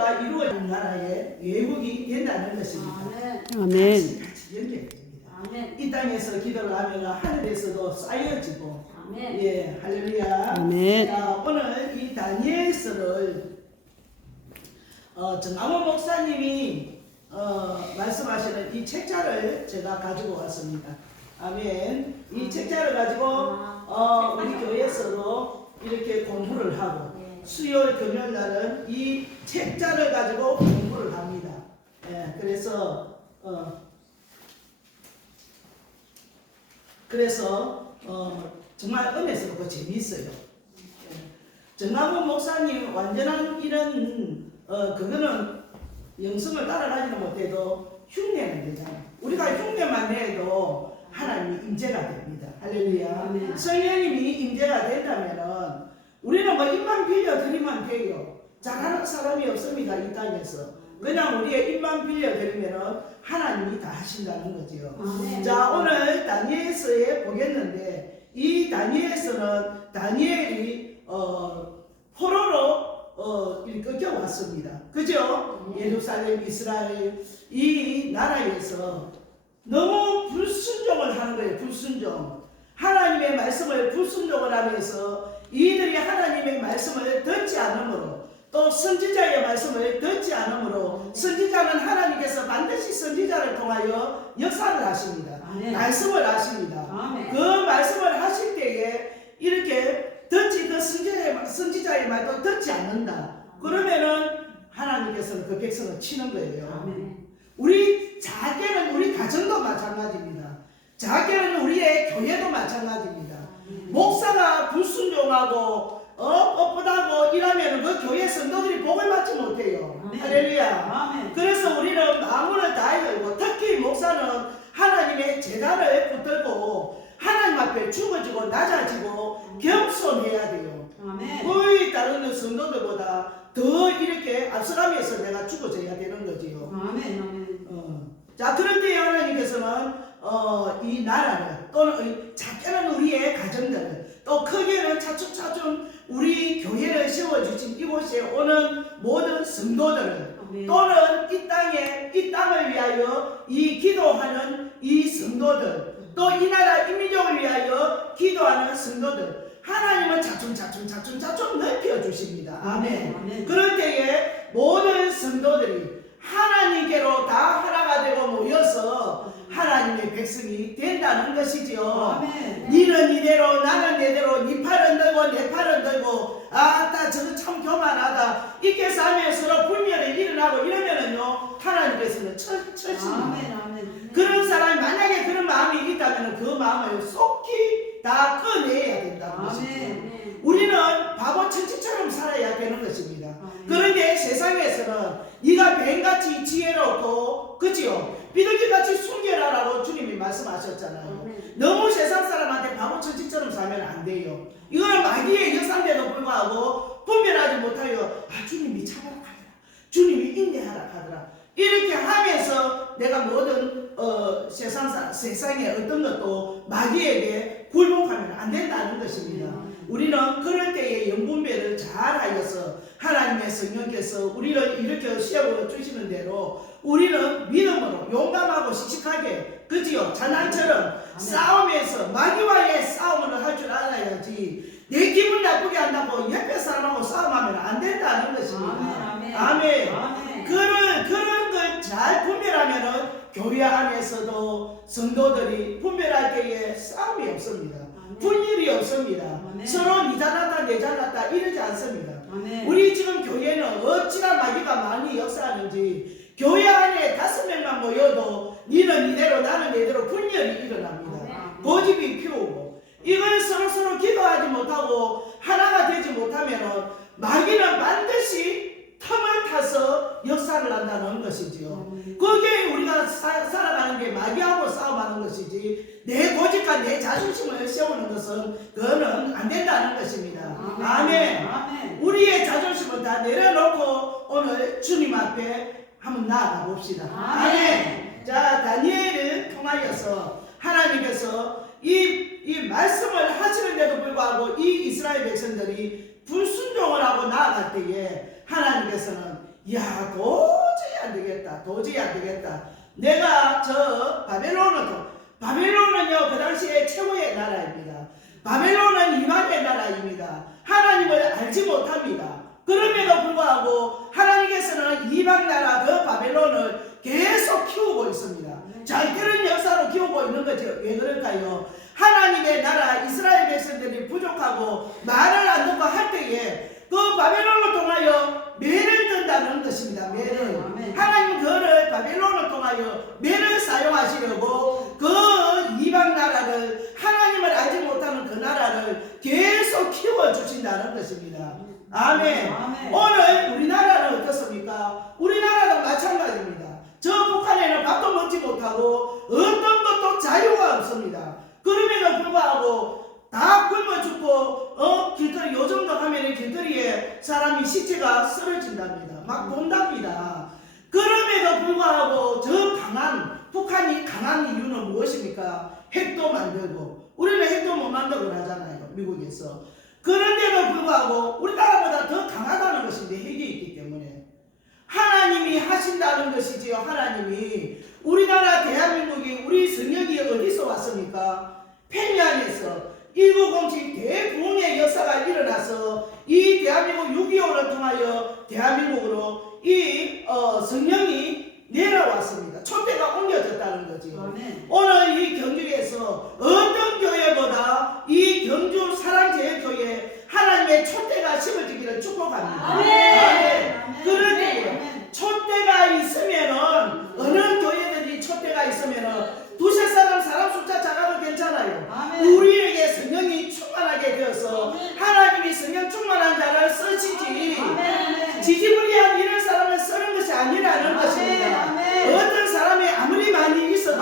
기도가 이루어진 나라에 외국이 된다는 것입니다. 아멘. 같이 연결됩니다. 아멘. 이 땅에서 기도를 하면 하늘에서도 쌓여지고, 아멘. 예, 할렐루야. 아멘. 자, 오늘 이 다니엘서를 정강원 목사님이 말씀하시는 이 책자를 제가 가지고 왔습니다. 아멘. 이 책자를 가지고 우리 교회에서도 이렇게 공부를 하고 수요일 금요일 날은 이 책자를 가지고 공부를 합니다. 예, 그래서 정말 은혜스럽고 재미있어요. 정남훈 목사님 완전한 이런 그거는 영성을 따라가지는 못해도 흉내는 되잖아요. 우리가 흉내만 내도 하나님이 임재가 됩니다. 할렐루야. 성령님이 임재가 된다면은 우리는 뭐 입만 빌려 드리면 돼요. 잘하는 사람이 없습니다. 이 땅에서. 그냥 우리의 입만 빌려 드리면은 하나님이 다 하신다는 거죠. 자, 오늘 다니엘서에 보겠는데 이 다니엘서는 다니엘이 포로로 끌겨왔습니다. 그죠? 예루살렘, 이스라엘 이 나라에서 너무 불순종을 하는 거예요. 불순종. 하나님의 말씀을 불순종을 하면서 이들이 하나님의 말씀을 듣지 않으므로 또 선지자의 말씀을 듣지 않으므로 선지자는 하나님께서 반드시 선지자를 통하여 역사를 하십니다. 말씀을 하십니다. 그 말씀을 하실 때에 이렇게 듣지 그 선지자의 말도 듣지 않는다. 그러면은 하나님께서는 그 백성을 치는 거예요. 우리 작게는 우리 가정도 마찬가지입니다. 작게는 우리의 교회도 마찬가지입니다. 목사가 불순종하고 뻣뻣하고 이러면 그 교회 성도들이 복을 받지 못해요. 할렐루야. 그래서 우리는 마음을 다해 열고 특히 목사는 하나님의 제단을 붙들고 하나님 앞에 죽어지고 낮아지고 겸손해야 돼요. 거의 다른 성도들보다 더 이렇게 앞서가면서 내가 죽어져야 되는 거지요. 자, 그럴 때 하나님께서는 이 나라를 또는 작게는 우리의 가정들을 또 크게는 차츰차츰 우리 교회를 세워주신 이곳에 오는 모든 성도들을 또는 이 땅을 위하여 이 기도하는 이 성도들 또 이 나라 인민족을 위하여 기도하는 성도들 하나님은 차츰 넓혀주십니다. 아멘. 그럴 때에 모든 성도들이 하나님께로 다 하나가 되고 모여서 하나님의 백성이 된다는 것이지요. 니는 이대로 나는 내대로 니 팔은 들고 내 팔은 들고 아따 저거 참 교만하다 이렇게 하면 서로 분열이 일어나고 이러면은요 하나님께서는 처치입니다. 그런 사람이 만약에 그런 마음이 있다면 그 마음을 속히 다 꺼내야 된다는 것이죠. 우리는 바보 천치처럼 살아야 되는 것입니다. 그런데 세상에서는 네가 뱀같이 지혜롭고 그지요? 비둘기같이 순결하라고 주님이 말씀하셨잖아요. 너무 세상 사람한테 바보 천치처럼 살면 안 돼요. 이거는 마귀의 역사인데도 불구하고 분별하지 못하여 주님이 참아라 하더라. 주님이 인내하라 하더라. 이렇게 하면서 내가 모든 세상의 어떤 것도 마귀에게 굴복하면 안 된다는 것입니다. 우리는 그럴 때에 영분별을 잘 하여서 하나님의 성령께서 우리를 이렇게 세워 주시는 대로 우리는 믿음으로 용감하고 씩씩하게 그지요? 자난처럼 싸움에서 마귀와의 싸움을 할 줄 알아야지 내 기분 나쁘게 한다고 옆에 사람하고 싸움하면 안 된다는 것입니다. 아멘. 그런 걸 잘 분별하면은 교회 안에서도 성도들이 분별할 때에 싸움이 없습니다. 분열이 없습니다. 서로 니 잘났다 내 잘났다 이러지 않습니다. 우리 지금 교회는 어찌나 마귀가 많이 역사하는지 교회 안에 5명만 모여도 니는 이대로 나는 이대로 분열이 일어납니다. 고집이 피우고 이걸 서로 기도하지 못하고 하나가 되지 못하면 마귀는 반드시 틈을 타서 역사를 한다는 것이지요. 그게 우리가 살아가는 게 마귀하고 싸움하는 것이지 내 고집과 내 자존심을 세우는 것은 그거는 안 된다는 것입니다. 아멘. 우리의 자존심을 다 내려놓고 오늘 주님 앞에 한번 나아가 봅시다. 아멘. 자, 다니엘을 통하여서 하나님께서 이 말씀을 하시는데도 불구하고 이 이스라엘 백성들이 불순종을 하고 나아갈 때에 하나님께서는 야, 도저히 안 되겠다. 도저히 안 되겠다. 내가 저 바벨론은요, 그 당시에 최고의 나라입니다. 바벨론은 이방의 나라입니다. 하나님을 알지 못합니다. 그럼에도 불구하고 하나님께서는 이방 나라 그 바벨론을 계속 키우고 있습니다. 잘 되는 역사로 키우고 있는 거죠. 왜 그럴까요? 하나님의 나라 이스라엘 백성들이 부족하고 말을 안 듣고 할 때에 그 바벨론을 통하여 매를 든다는 것입니다. 매를. 하나님 그를 바벨론을 통하여 매를 사용하시려고 그 이방 나라를, 하나님을 알지 못하는 그 나라를 계속 키워주신다는 것입니다. 아멘. 오늘 우리나라는 어떻습니까? 우리나라도 마찬가지입니다. 저 북한에는 밥도 먹지 못하고 어떤 것도 자유가 없습니다. 그럼에도 불구하고 다 굶어 죽고 길거리 요즘도 가면 길거리에 사람이 시체가 쓰러진답니다. 막 본답니다. 그럼에도 불구하고 저 강한 북한이 강한 이유는 무엇입니까? 핵도 만들고, 우리는 핵도 못 만들고 하잖아요, 미국에서. 그런데도 불구하고 우리나라보다 더 강하다는 것인데, 핵이 있기 때문에 하나님이 하신다는 것이지요. 하나님이. 우리나라 대한민국이, 우리 성역이 어디서 왔습니까? 평양에서 1907 대부흥의 역사가 일어나서 이 대한민국 6.25를 통하여 대한민국으로 이 성령이 내려왔습니다. 촛대가 옮겨졌다는 거죠. 오늘 이 경주에서 어떤 교회보다 이 경주 사랑제일교회 하나님의 촛대가 심어지기를 축복합니다. 그런데 촛대가 있으면은, 어느 교회든지 촛대가 있으면은 두세 사람 숫자 작아도 괜찮아요. 우리에게 성령이 충만하게 되어서 하나님이 성령 충만한 자를 쓰시지 지지부리한 이런 사람을 쓰는 것이 아니라는 것입니다. 어떤 사람이 아무리 많이 있어도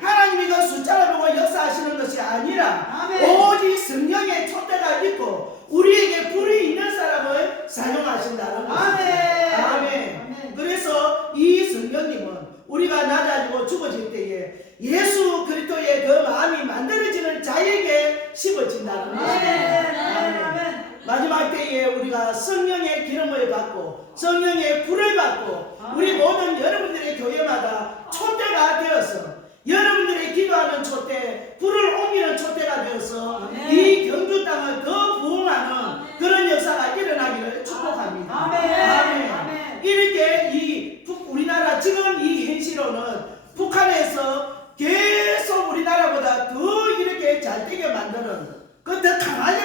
하나님이 그 숫자를 보고 역사하시는 것이 아니라 오직 성령의 촛대가 있고 우리에게 불이 있는 사람을 사용하신다는 것입니다. 아멘. 그래서 이 성령님은 우리가 낮아지고 죽어질 때에 예수 그리스도의 그 마음이 만들어지는 자에게 심어진다는 것입니다. 마지막 때에 우리가 성령의 기름을 받고 성령의 불을 받고 우리 모든 여러분들의 교회마다 촛대가 되어서 여러분들의 기도하는 촛대, 불을 옮기는 촛대가 되어서 이 경주 땅을 더 부흥하는 그런 역사가 일어나기를 축복합니다. 아멘. 이렇게 이 우리나라 지금 이 현실로는 북한에서 계속 우리나라보다 더 이렇게 잘되게 만드는, 그 더 강하게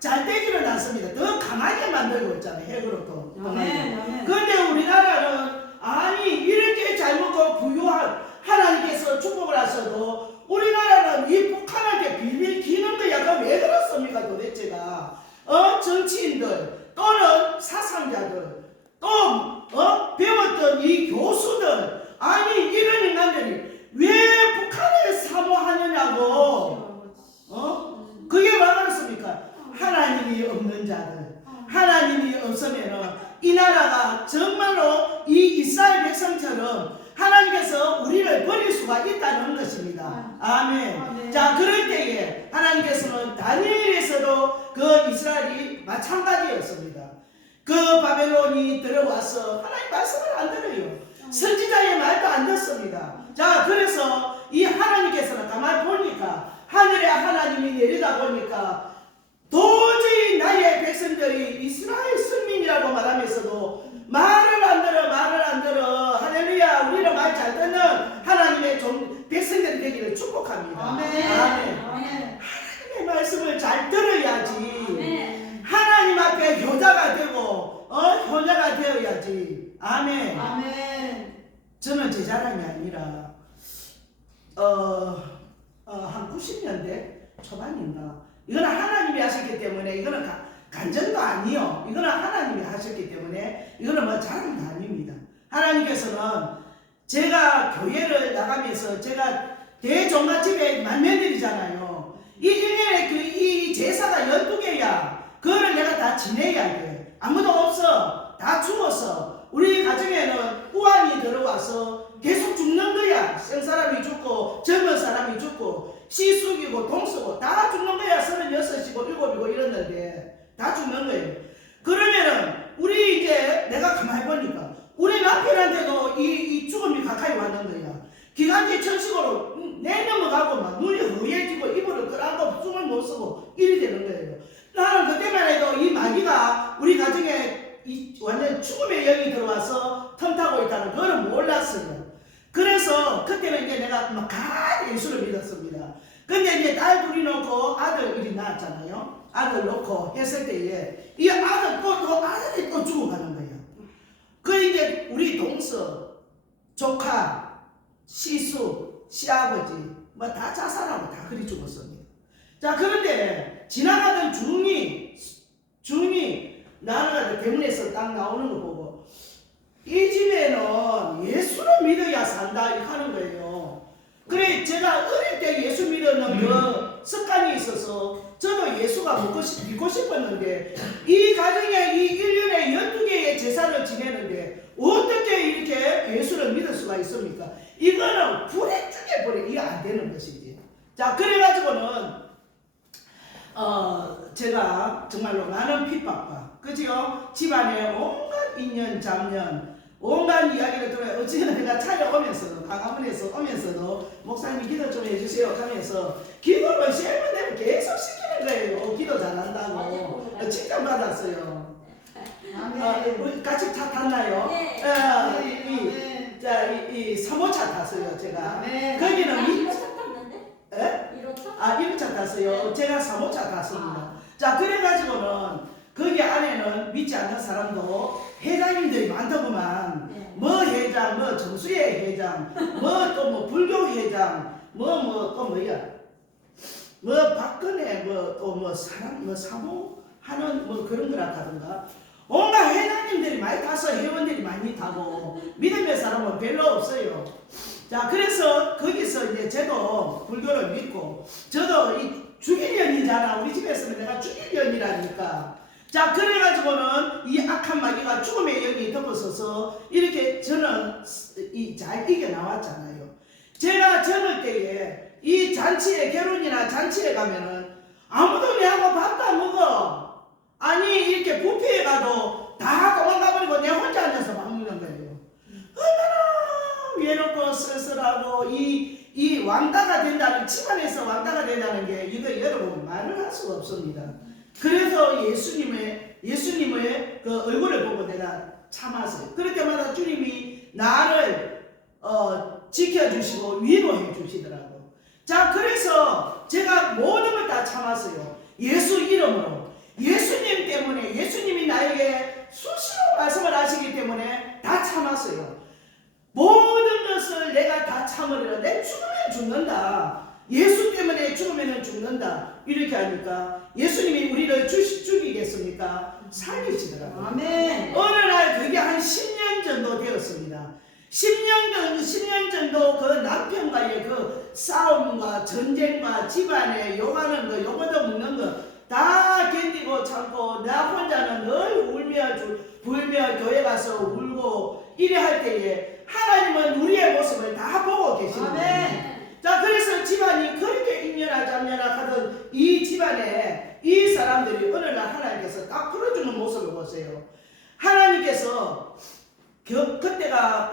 잘되기는 않습니다. 더 강하게 만들고 있잖아요. 핵으로도. 그런데 우리나라는 아니 이렇게 잘 먹고 부유한 하나님께서 축복을 하셔도 우리나라는 이 북한한테 빌빌 기는 거 약간 왜 그렇습니까 도대체가? 정치인들 또는 사상자들 또 배웠던 이 교수들, 아니 이런 인간들이 왜 북한을 사모하느냐고. 그게 왜 그렇습니까? 하나님이 없는 자들, 하나님이 없으면 이 나라가 정말로 이 이스라엘 백성처럼 하나님께서 우리를 버릴 수가 있다는 것입니다. 아멘. 자, 그럴 때에 하나님께서는 다니엘에서도 그 이스라엘이 마찬가지였습니다. 그 바벨론이 들어와서 하나님 말씀을 안 들어요. 선지자의 말도 안 듣습니다. 자, 그래서 이 하나님께서는 가만히 보니까 하늘에 하나님이 내리다 보니까 도저히 나의 백성들이 이스라엘 선민이라고 말하면서도 말을 안 들어. 할렐루야. 우리는 말 잘 듣는 하나님의 백성들이 되기를 축복합니다. 아멘. 하나님의 말씀을 잘 들어야지. 하나님 앞에 효자가 되고 효자가 되어야지. 아멘. 저는 제 자랑이 아니라 한 90년대 초반인가, 이거는 하나님이 하셨기 때문에, 이거는 간전도 아니요, 이거는 하나님이 하셨기 때문에 이거는 뭐 자랑도 아닙니다. 하나님께서는 제가 교회를 나가면서 제가 대종갓집의 맏며느리잖아요. 이 1년에 이 제사가 12개야. 그거를 내가 다 지내야 돼. 아무도 없어. 다 죽었어. 우리 가정에는 우환이 들어와서 계속 죽는 거야. 생 사람이 죽고 젊은 사람이 죽고 시 숙이고 동 쓰고 다 죽는 거야. 36이고 7이고 이랬는데 다 죽는 거예요. 그러면은 우리 이제 내가 가만히 보니까 죽음의 영이 들어와서 틈타고 있다는 걸 몰랐어요. 그래서 그때는 이제 내가 막 가지 예수를 믿었습니다. 근데 이제 딸 둘이 놓고 아들 일이 낳았잖아요. 아들 놓고 했을 때에 이 아들 또 아들이 또 죽어가는 거예요. 그 이제 우리 동서, 조카, 시수, 시아버지 뭐 다 자살하고 다 그리 죽었습니다. 자, 그런데 지나가던 중이 나라가 대문에서 딱 나오는 거 보고 이 집에는 예수를 믿어야 산다 이렇게 하는 거예요. 그래 제가 어릴 때 예수 믿었는 그 습관이 있어서 저도 예수가 믿고 싶었는데 이 가정에 이 1년에 12개의 제사를 지내는데 어떻게 이렇게 예수를 믿을 수가 있습니까? 이거는 불에 죽여버려. 이거 안 되는 것이지. 자, 그래가지고는 제가 정말로 많은 핍박과 그죠? 집안에 온갖 인연 잡년 온갖 이야기를 들어요. 어찌나 내가 찾아오면서도 강화문에서 오면서도 목사님 기도 좀 해주세요 하면서 기도를 3번 되면 계속 시키는 거예요. 기도 잘한다고 칭찬받았어요. 우리 같이 차 탔나요? 네. 이 사모차 탔어요. 제가 거기는 거기는 1호차 탔는데? 에? 1호차? 1차 탔어요. 제가 사모차 탔습니다. 자, 그래가지고는 거기 안에는 믿지 않는 사람도 회장님들이 많더구만. 네. 뭐 회장, 뭐 정수회 회장, 뭐 또 뭐 불교 회장, 뭐 또 뭐야, 뭐 박근혜 뭐 또 뭐 사람 뭐 사모하는 뭐 그런 거라 하던가. 온갖 회장님들이 많이 타서 회원들이 많이 타고 믿음의 사람은 별로 없어요. 자, 그래서 거기서 이제 저도 불교를 믿고 저도 이 죽일년이잖아. 우리 집에서는 내가 죽일년이라니까. 자, 그래가지고는 이 악한 마귀가 죽음의 영이 덮어서서 이렇게 저는 잘 이겨나왔잖아요. 제가 젊을 때에 이 잔치에 결혼이나 잔치에 가면은 아무도 내하고 밥도 안 먹어. 아니 이렇게 뷔페에 가도 다 도망가버리고 내 혼자 앉아서 밥 먹는 거예요. 얼마나 외롭고 쓸쓸하고 이 왕따가 된다는, 집안에서 왕따가 된다는 게 이거 여러분 말을 할 수가 없습니다. 그래서 예수님의 그 얼굴을 보고 내가 참았어요. 그럴 때마다 주님이 나를 지켜주시고 위로해 주시더라고. 자, 그래서 제가 모든 걸 다 참았어요. 예수 이름으로. 예수님 때문에, 예수님이 나에게 수시로 말씀을 하시기 때문에 다 참았어요. 모든 것을 내가 다 참으리라. 내 죽으면 죽는다. 예수 때문에 죽으면 죽는다. 이렇게 하니까 예수님이 우리를 죽이겠습니까? 살리시더라고요. 아멘. 어느 날 그게 한 10년 정도 되었습니다. 10년 정도 그 남편과의 그 싸움과 전쟁과 집안에 욕하는 거, 욕얻어 먹는 거 다 견디고 참고 나 혼자는 늘 불며 교회 가서 울고 이래 할 때에 하나님은 우리의 모습을 다 보고 계시는 거예요. 자, 그래서 집안이 그렇게 인연아 하던 이 집안에 이 사람들이 어느 날 하나님께서 딱 풀어주는 모습을 보세요. 하나님께서 그때가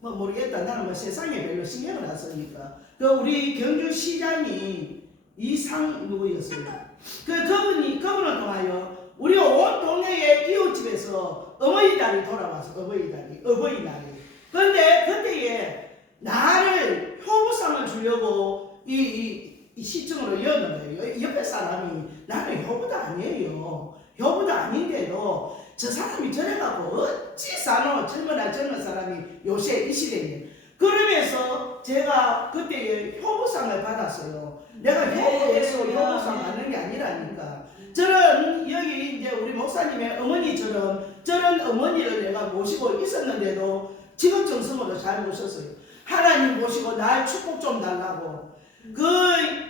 뭐 모르겠다. 나는 뭐 세상에 별로 신경을 안 쓰니까 그 우리 경주시장이 이상 누구였어요? 그분은 통하여 우리 온 동네의 이웃집에서 어버이날이 돌아와서 어버이날이. 그런데 그때에 나를 효부상을 주려고 이 시청으로 여는 거예요. 옆에 사람이 나는 효부도 아니에요. 효부도 아닌데도 저 사람이 저래가고 어찌 사노 젊은 사람이 요새 이 시대에. 그러면서 제가 그때 효부상을 받았어요. 내가 효부에서 효부상 받는 게 아니라니까. 저는 여기 이제 우리 목사님의 어머니처럼 저런 어머니를 내가 모시고 있었는데도 지금 정성으로 잘 모셨어요. 하나님 모시고 날 축복 좀 달라고.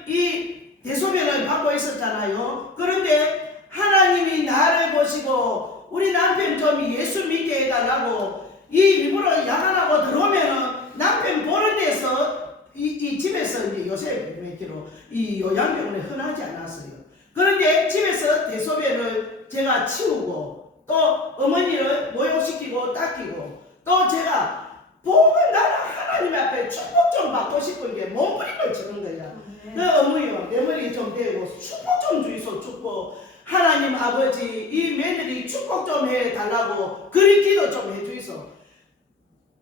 이 대소변을 받고 있었잖아요. 그런데 하나님이 나를 보시고 우리 남편 좀 예수 믿게 해달라고 일부러 야간하고 들어오면은 남편 보는 데서 이 집에서 이제 요새 몇 킬로 이 요양병원에 흔하지 않았어요. 그런데 집에서 대소변을 제가 치우고 또 어머니를 모욕시키고 닦이고 또 제가 보면 나는 하나님 앞에 축복 좀 받고 싶은 게 몸부림을 치는 거야. 그 어머니요 내 머리에 좀 대고 축복 좀 주이소 축복. 하나님 아버지 이 며느리 축복 좀 해달라고 그리 기도 좀 해주이소.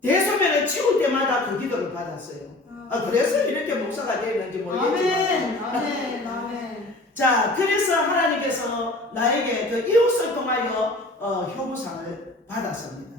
대소면을 치울 때마다 그 기도를 받았어요. 그래서 이렇게 목사가 되는지 모르겠지만. 아멘. 아멘. 자, 그래서 하나님께서 나에게 그 이웃을 통하여 효부상을 받았습니다.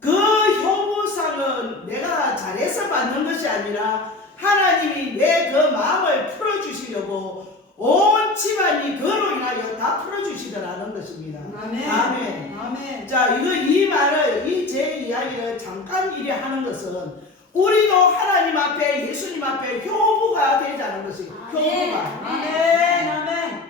그 효부상은 내가 잘해서 받는 것이 아니라 하나님이 내 그 마음을 풀어주시려고 온 집안이 그로 인하여 다 풀어주시더라는 것입니다. 아멘. 아멘. 아멘. 자, 이 말을, 제 이야기를 잠깐 이래 하는 것은 우리도 하나님 앞에, 예수님 앞에 효부가 되자는 것이 효부가. 아멘. 아멘.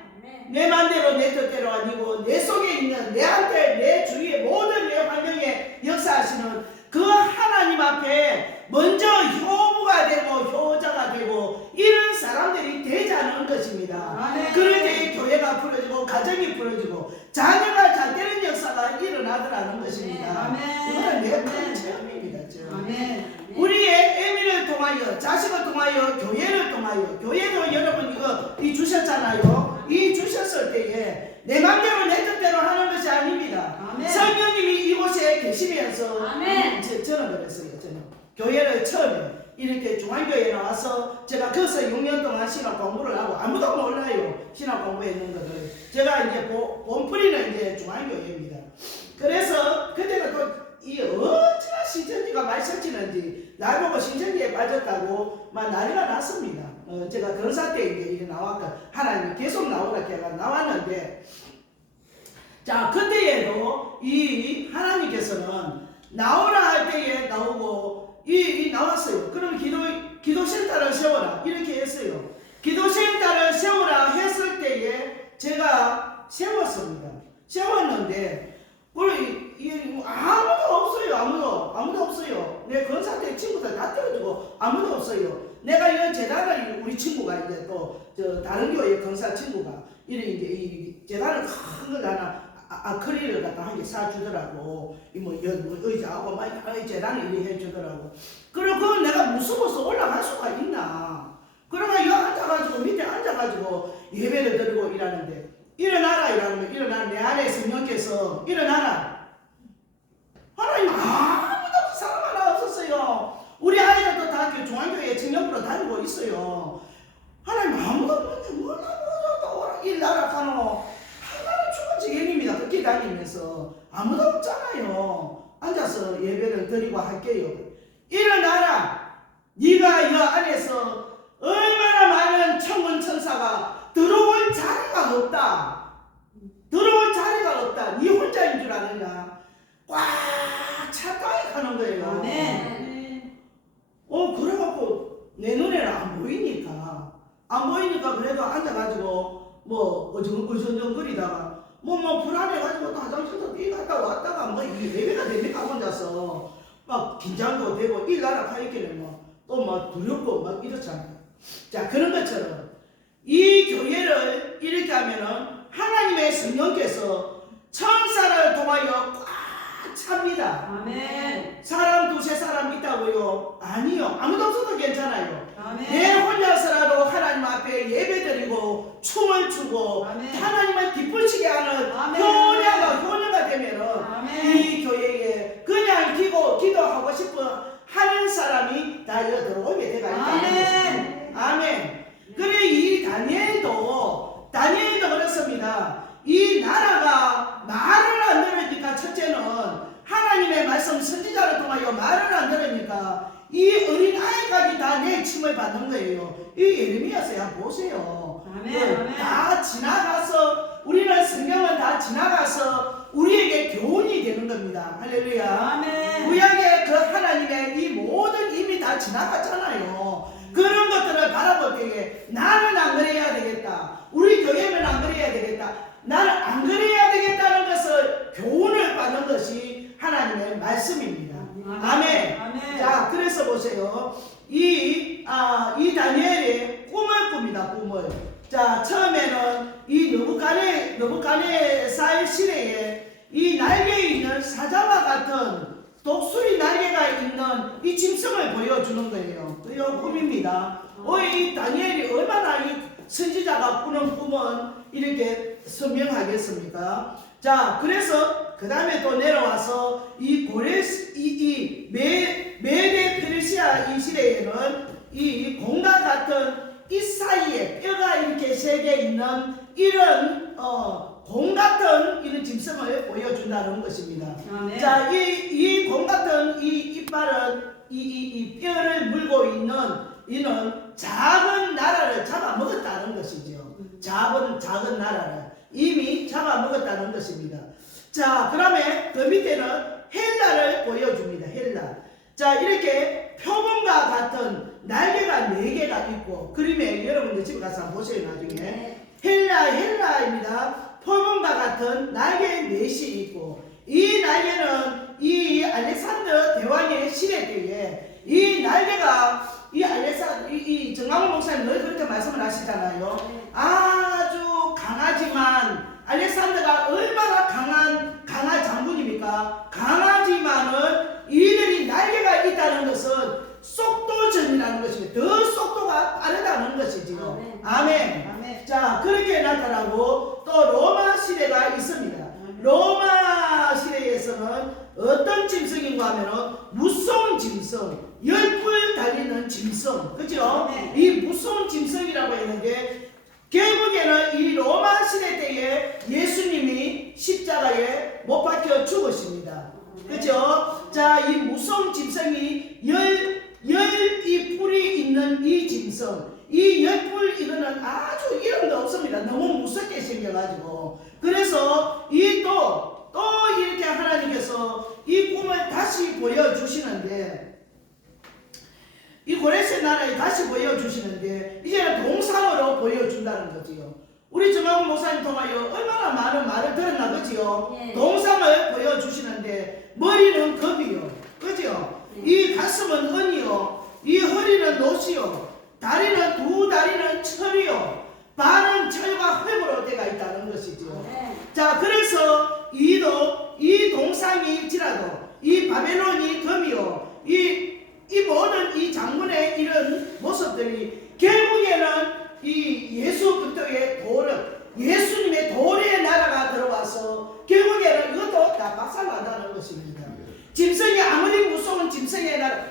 내 맘대로 내 뜻대로 아니고 내 속에 있는 내한테 내 주위의 모든 내 환경에 역사하시는 그 하나님 앞에 먼저 효부가 되고 효자가 되고 이런 사람들이 되자는 것입니다. 아멘. 그럴 때 교회가 풀어지고 가정이 풀어지고 자녀가 잘 되는 역사가 일어나더라는 것입니다. 아멘. 이거는 내 큰 체험입니다. 아멘. 우리의 애미를 통하여 자식을 통하여 교회를 통하여 교회도 여러분 이거 주셨잖아요. 이 주셨을 때에 내 맘대로 내 뜻대로 하는 것이 아닙니다. 아멘. 성령님이 이곳에 계시면서 아멘. 저는 그랬어요. 저는 교회를 처음에 이렇게 중앙교회에 나와서 제가 거기서 6년 동안 신학 공부를 하고 아무도 몰라요. 신학 공부했는 것을 제가 이제 본뿌리는 이제 중앙교회입니다. 그래서 그때는 또 이 어찌나 신천지가 많이 설치는지 나보고 신천지에 빠졌다고 막 난리가 났습니다. 제가 건사 때 이제 이게 나왔고 하나님이 계속 나오라 걔가 나왔는데 자 그때에도 이 하나님께서는 나오라 할 때에 나오고 이 나왔어요. 그럼 기도센터를 세워라 이렇게 했어요. 기도센터를 세워라 했을 때에 제가 세웠습니다. 세웠는데 아무도 없어요. 아무도 없어요. 내 건사 때 친구들 다 떨어지고 아무도 없어요. 내가 이 재단을 우리 친구가 이제 또 다른 교회 건사 친구가 이제 이 재단을 큰 걸 하나 아크릴을 갖다 한 개 사주더라고. 의자하고 막 재단을 이렇게 해주더라고. 그리고 내가 무서워서 올라갈 수가 있나? 그러나 여기 앉아가지고 밑에 앉아가지고 예배를 드리고 일하는데 일어나라 이러면 일어나 내 안에 성령께서 일어나라. 하나님 아무도 사람 하나 없었어요. 우리 아이들도 다 중앙교회 청년부로 다니고 있어요. 하나님 아무도 없는데 뭐라 일 나락하노. 하나는 죽은 지경입니다. 그렇게 다니면서 아무도 없잖아요. 앉아서 예배를 드리고 할게요. 일어나라. 네가 이 안에서 얼마나 많은 천군 천사가 들어올 자리가 없다. 들어올 자리가 없다. 네 혼자인 줄 아느냐. 꽉 찼다 하는 거예요. 아멘. 그래갖고 내 눈에는 안 보이니까 그래도 앉아가지고 어정거리다가 불안해가지고 또 화장실도 뛰갔다 왔다가 예배가 됩니까 혼자서 막 긴장도 되고 일나라 가있기는 또 두렵고 이렇잖아요. 자 그런 것처럼 이 교회를 이렇게 하면은 하나님의 성령께서 천사를 통하여 꽉 찹니다. 아멘. 사람 두세 사람 있다고요? 아니요. 아무도 없어도 괜찮아요. 아멘. 내 혼자서라도 하나님 앞에 예배드리고 춤을 추고 아멘. 하나님을 기쁘시게 하는 아멘. 효녀가 되면은 아멘. 이 교회에 그냥 기도하고 싶어 하는 사람이 다 여기 들어오게 되가 있다는 것입니다. 아멘. 그래 이 다니엘도 그렇습니다. 이 나라가 말을 안 들으니까 첫째는 하나님의 말씀 선지자를 통하여 말을 안 들으니까 이 어린 아이까지 다 내 침을 받는 거예요. 이 예레미야서에 한번 보세요. 아멘. 다 지나가서 우리는 성경을 다 지나가서 우리에게 교훈이 되는 겁니다. 할렐루야. 아멘. 구약의 그 하나님의 이 모든 이미 다 지나갔잖아요. 그런 것들을 바라볼 때에 나는 안 그래야 되겠다. 우리 교회는 안 그래야 되겠다. 나는 안 그래야 되겠다는 것을 교훈을 받는 것이 하나님의 말씀입니다. 아멘. 아멘. 자, 그래서 보세요. 이 다니엘이 꿈을 꿉니다. 꿈을. 자, 처음에는 이 느부갓네살 시대에 이 날개에 있는 사자와 같은 독수리 날개가 있는 이 짐승을 보여주는 거예요. 이 꿈입니다. 이 다니엘이 얼마나 이 선지자가 꾸는 꿈은 이렇게 설명하겠습니까? 자, 그래서 그 다음에 또 내려와서 이 메데 페르시아 이 시대에는 이 공과 같은 이 사이에 뼈가 이렇게 세 개 있는 이런 공 같은 이런 짐승을 보여준다는 것입니다. 아멘. 자, 이 공 같은 이 이빨은 이 뼈를 물고 있는 이는 작은 나라를 잡아먹었다는 것이죠. 작은 나라를 이미 잡아먹었다는 것입니다. 자, 그다음에 그 밑에는 헬라를 보여줍니다. 헬라. 자, 이렇게 표범과 같은 날개가 4개가 있고 그림에 여러분들 집에 가서 한번 보세요. 나중에 헬라입니다. 표범과 같은 날개 4이 있고 이 날개는 이 알렉산더 대왕의 시대 때에 이 날개가 이 정강훈 목사님 늘 그렇게 말씀을 하시잖아요. 아주 강하지만 알렉산더가 얼마나 강한 장군입니까? 강하지만은 이들이 날개가 있다는 것은 속도전이라는 것이죠. 더 속도가 빠르다는 것이지요. 아멘. 아멘. 자, 그렇게 나타나고 또 로마 시대가 있습니다. 로마 시대에서는 어떤 짐승인가 하면은 무서운 짐승, 열불 달리는 짐승, 그죠? 이 무서운 짐승이라고 했는데 결국에는 이 로마 시대 때에 예수님이 십자가에 못 박혀 죽으십니다. 그죠? 자, 이 무서운 짐승이 이 뿔이 있는 이 짐승, 이 열뿔 이거는 아주 이름도 없습니다. 너무 무섭게 생겨가지고. 그래서 또 이렇게 하나님께서 이 꿈을 다시 보여주시는데, 이 고레스 나라에 다시 보여주시는데, 이제는 동상으로 보여준다는 거지요. 우리 정강훈 목사님 통하여 얼마나 많은 말을 들었나, 그지요? 예. 동상을 보여주시는데, 머리는 겁이요. 그죠? 이 가슴은 은이요. 이 허리는 노시요. 두 다리는 철이요. 발은 철과 흙으로 되어 있다는 것이죠. 자, 그래서 이 동상일지라도 이 바벨론이 금이요. 이 모든 이 장군의 이런 모습들이 결국에는 이 예수 그리스도의 예수님의 도래의 나라가 들어와서 결국에는 이것도 다 박살난다는 것입니다. 짐승이 아무리 무서운 짐승의 나라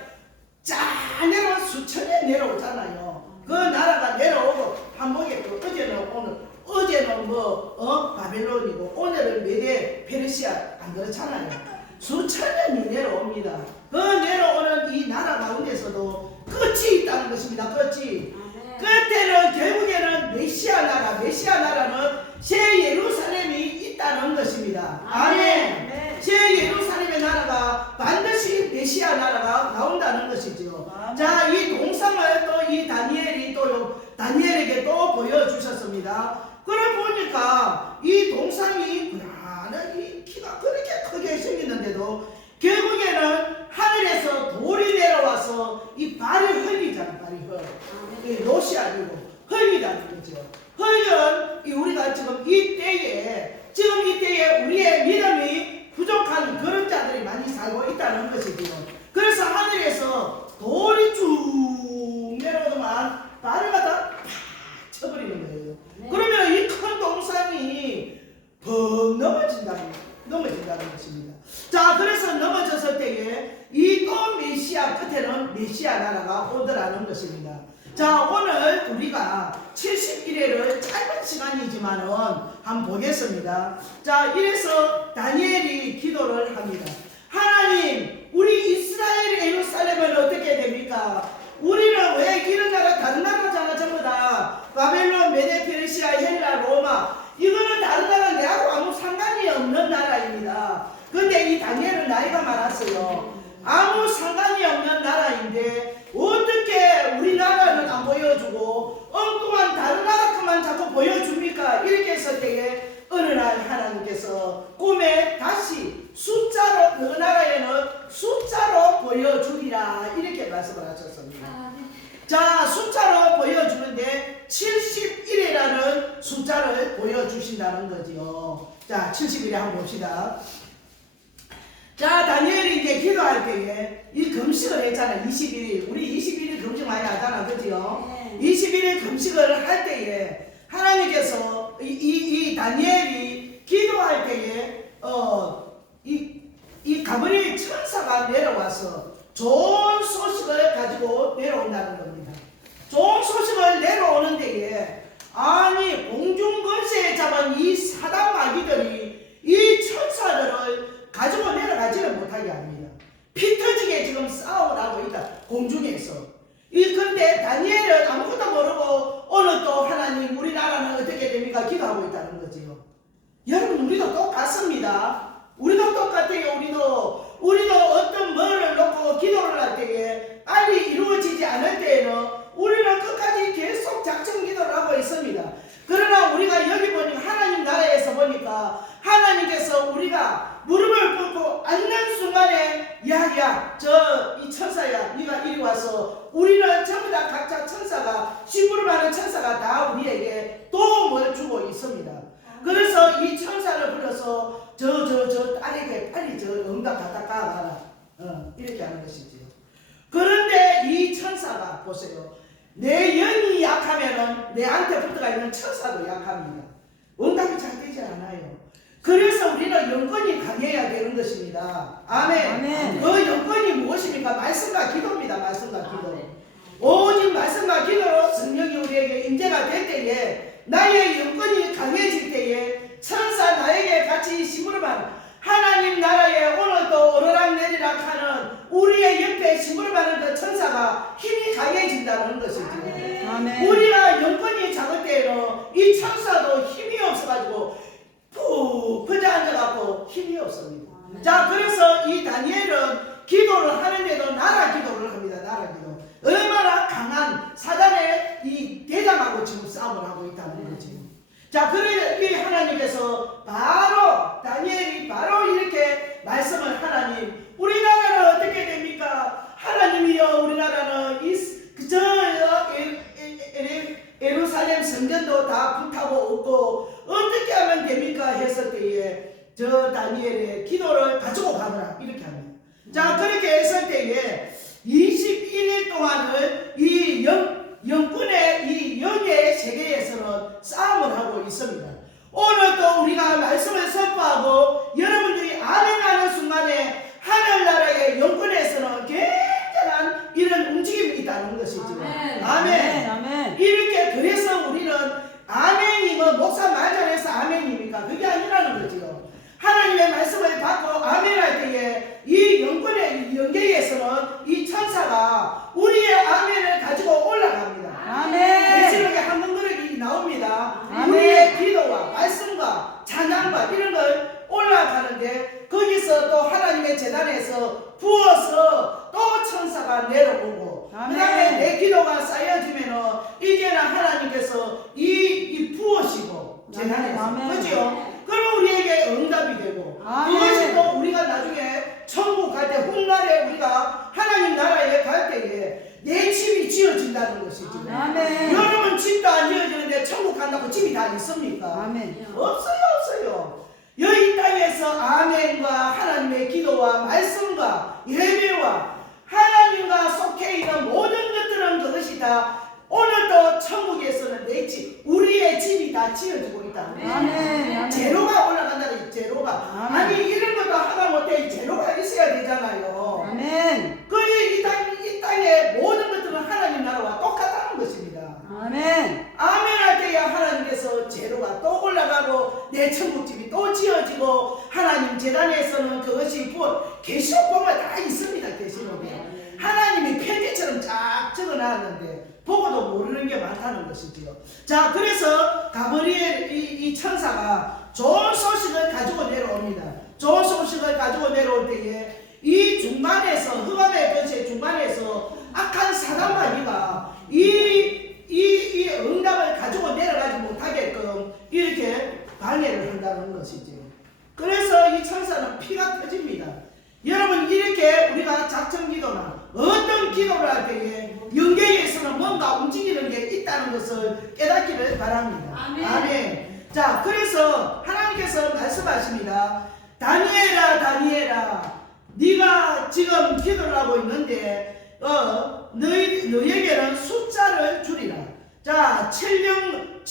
쫙 내려와 수천 년 내려오잖아요. 그 나라가 내려오고 한복에 어제는 바벨론이고 오늘은 메데 페르시아 안 그렇잖아요. 수천 년이 내려옵니다. 그 내려오는 이 나라 가운데서도 끝이 있다는 것입니다. 끝이. 끝에는 결국에는 메시아 나라는 새 예루살렘이 있다는 것입니다. 아멘. 새 예루살렘의 나라가 반드시 메시아 나라가 나온다는 것이죠. 자, 이 동상을 또 이 다니엘에게 또 보여주셨습니다. 그래 보니까 이 동상이 이 키가 그렇게 크게 생겼는데도 결국에는 하늘에서 돌이 내려와서 이 발이 흙이잖아. 발이 흙. 이 롯이 아니고 흙이라는 거죠. 흙은 우리가 지금 이때에 우리의 믿음이 부족한 그런 자들이 많이 살고 있다는 것이지요. 그래서 하늘에서 돌이 쭉 내려오더만 발을 갖다 팍 쳐버리는 거예요. 그러면 이 큰 동상이 펑 넘어진다는 것입니다. 자, 그래서 넘어졌을 때에 이 또 메시아 끝에는 메시아 나라가 오더라는 것입니다. 자, 오늘 우리가 71회를 짧은 시간이지만은 한번 보겠습니다. 자, 이래서 다니엘이 기도를 합니다. 하나님, 우리 이스라엘 예루살렘은 어떻게 됩니까? 우리는 왜 이런 나라 다른 나라잖아. 전부 다 바벨론, 메데 페르시아, 헬라, 로마, 이거는 다른 나라 내하고 아무 상관이 없는 나라입니다. 근데 이 다니엘은 나이가 많았어요. 아무 상관이 없는 나라인데 어떻게 우리나라는 안 보여주고 엉뚱한 다른 나라 것만 자꾸 보여줍니까? 이렇게 했을 때에 어느 날 하나님께서 꿈에 다시 숫자로, 그 나라에는 숫자로 보여주리라 이렇게 말씀을 하셨습니다. 자, 숫자로 보여주는데 71이라는 숫자를 보여주신다는 거지요. 자, 71에 한번 봅시다. 자, 다니엘이 이제 기도할 때에 이 금식을 했잖아요. 21일. 우리 21일 금식 많이 하잖아. 그지요? 21일 금식을 할 때에 하나님께서 이 다니엘이 기도할 때에 이 가브리엘 천사가 내려와서 좋은 소식을 가지고 내려온다는 겁니다. 좋은 소식을 내려오는 때에 아니 공중 권세에 잡은 이 사단 마귀들이 이 천사들을 가지고 내려가지를 못하게 합니다. 피 터지게 지금 싸움을 하고 있다. 공중에서. 근데 다니엘은 아무것도 모르고 오늘 또 하나님 우리나라는 어떻게 됩니까? 기도하고 있다는 거지요. 여러분 우리도 똑같습니다. 우리도 똑같아요. 우리도 어떤 뭐를 놓고 기도를 할 때에 빨리 이루어지지 않을 때에는 우리는 끝까지 계속 작정 기도를 하고 있습니다. 그러나 우리가 여기 보니까 하나님 나라에서 보니까 하나님께서 우리가 무릎을 꿇고 앉는 순간에 야야 저 이 천사야 네가 이리 와서 우리는 전부 다 각자 천사가 심부름하는 천사가 다 우리에게 도움을 주고 있습니다. 그래서 이 천사를 불러서 저 딸에게 빨리 저 응답 갖다 가라 이렇게 하는 것이지요. 그런데 이 천사가 보세요. 내 영이 약하면은 내한테 붙어가 있는 천사도 약합니다. 응답이 잘 되지 않아요. 그래서 우리는 영권이 강해야 되는 것입니다. 아멘. 아멘. 그 영권이 무엇입니까? 말씀과 기도입니다. 말씀과 기도. 오직 말씀과 기도로 성령이 우리에게 임재가 될 때에 나의 영권이 강해질 때에 천사 나에게 같이 심부름하는 하나님 나라에 오늘도 오르락 내리락 하는 우리의 옆에 심부름하는 그 천사가 힘이 강해진다는 것이죠. 아멘. 우리가 영권이 작을 때에는 이 천사도 힘이 없어가지고 푹 퍼져앉아갖고 힘이 없습니다. 자, 그래서 이 다니엘은 기도를 하는데도 나라 기도를 합니다. 나라 기도. 얼마나 강한 사단의 이 대장하고 지금 싸움을 하고 있다는 거지. 자, 그래 이 하나님께서 바로 다니엘이 바로 이렇게 말씀을 하나님 우리나라는 어떻게 됩니까? 하나님이여 우리나라는 예루살렘 성전도 다 불타고 없고 어떻게 하면 됩니까? 했을 때에 저 다니엘의 기도를 가지고 가거라 이렇게 합니다. 자, 그렇게 했을 때에 21일 동안을 이 영권의 이 영의 세계에서는 싸움을 하고 있습니다. 오늘도 우리가 말씀을 선포하고 여러분들이 아멘하는 순간에 하늘나라의 영권에서는 굉장한 이런 움직임이 있다는 것이죠. 아멘. 아멘. 이렇게 그래서 우리는 아멘이 뭐 목사 말전에서 아멘입니까? 그게 아니라는 거지요. 하나님의 말씀을 받고 아멘할 때에 이 영권의 영계에서는 이 천사가 우리의 아멘을 가지고 올라갑니다. 아멘. 계시록에 한 그릇이 나옵니다. 아멘. 우리의 기도와 말씀과 찬양과 이런 걸 올라가는데 거기서 또 하나님의 제단에서 부어서 또 천사가 내려오고 그 다음에 내 기도가 쌓여지면은 이제는 하나님께서 이 부으시고 제단에서 그죠? 그럼 우리에게 응답이 되고 그것이 또 우리가 나중에 천국 갈 때 훗날에 우리가 하나님 나라에 갈 때에 내 집이 지어진다는 것이죠. 아멘. 여러분 집도 안 지어지는데 천국 간다고 집이 다 있습니까? 아멘. 없어요. 여기 땅에서 아멘과 하나님의 기도와 말씀과 예배와 하나님과 속해 있는 모든 것들은 그것이 다 오늘도 천국에서는 내 집, 우리의 집이 다 지어지고 있다. 아멘. 제로가 올라간다는 제로가. 아멘. 아니 이런 것도 하다 못해 제로가 있어야 되잖아요. 아멘. 이 땅의 모든 것들은 하나님 나라와 똑같다는 것입니다. 아멘. 아멘 할 때야 하나님께서 제로가 또 올라가고 내 천국집이 또 지어지고 하나님 재단에서는 그것이 계시록 보면 다 있습니다. 계시록에 하나님이 편지처럼 쫙 적어놨는데 보고도 모르는 게 많다는 것이지요. 자, 그래서 가브리엘 이 천사가 좋은 소식을 가지고 내려옵니다. 좋은 소식을 가지고 내려올 때에 이 중간에서 흑암의 권세 중간에서 악한 사단 마귀가 이 응답을 가지고 내려가지 못하게끔 이렇게 방해를 한다는 것이죠. 그래서 이 천사는 피가 터집니다. 여러분 이렇게 우리가 작정 기도나 어떤 기도를 할 때에 영계에서는 뭔가 움직이는 게 있다는 것을 깨닫기를 바랍니다. 아멘. 자, 그래서 하나님께서 말씀하십니다. 다니엘아 네가 지금 기도를 하고 있는데 너에게는 숫자를 주리라. 자, 7년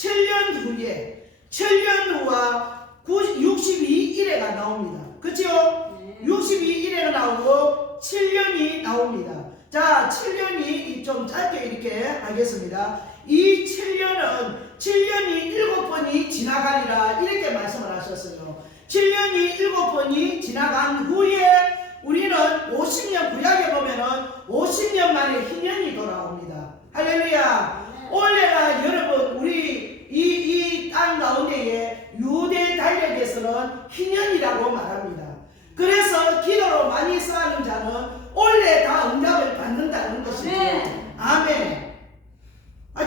후에 7년 후와 62일에가 나옵니다. 그렇죠? 62일에가 나오고 7년이 나옵니다. 자, 7년이 좀 짧게 이렇게 하겠습니다. 이 7년이 7번이 지나가리라 이렇게 말씀을 하셨어요. 7년이 7번이 지나간 후에 우리는 50년 구약에 보면은 50년 만에 희년이 돌아옵니다. 할렐루야. 올해가 여러분 우리 이 땅 가운데에 유대 달력에서는 희년이라고 말합니다. 그래서 기도로 많이 쌓는 자는 올해 다 응답을 받는다는 것이죠. 아멘.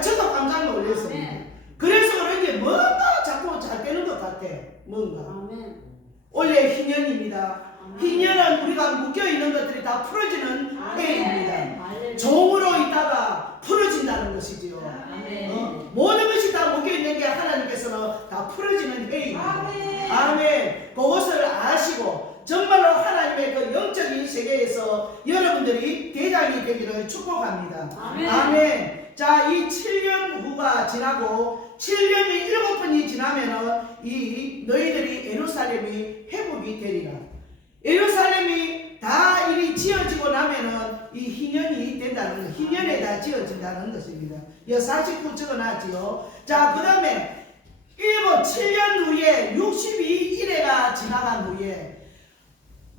저도 깜짝 놀랐습니다. 그래서 그런지 뭔가 자꾸 잘 되는 것 같아. 뭔가. 올해 희년입니다. 희년은 우리가 묶여있는 것들이 다 풀어지는 해입니다. 종으로 있다가 풀어진다는 것이지요. 모든 것이 다 묶여있는 게 하나님께서는 다 풀어지는 해입니다. 아멘. 그것을 아시고 정말로 하나님의 그 영적인 세계에서 여러분들이 대장이 되기를 축복합니다. 아멘. 자, 이 7년 후가 지나고 7년이 7번이 지나면은 이 너희들이 예루살렘이 회복이 되리라. 예루살렘이 다 일이 지어지고 나면은 이 희년이 된다는 것, 희년에 다 지어진다는 것입니다. 49 적어놨지요. 자, 그 다음에 7년 후에 62일에가 지나간 후에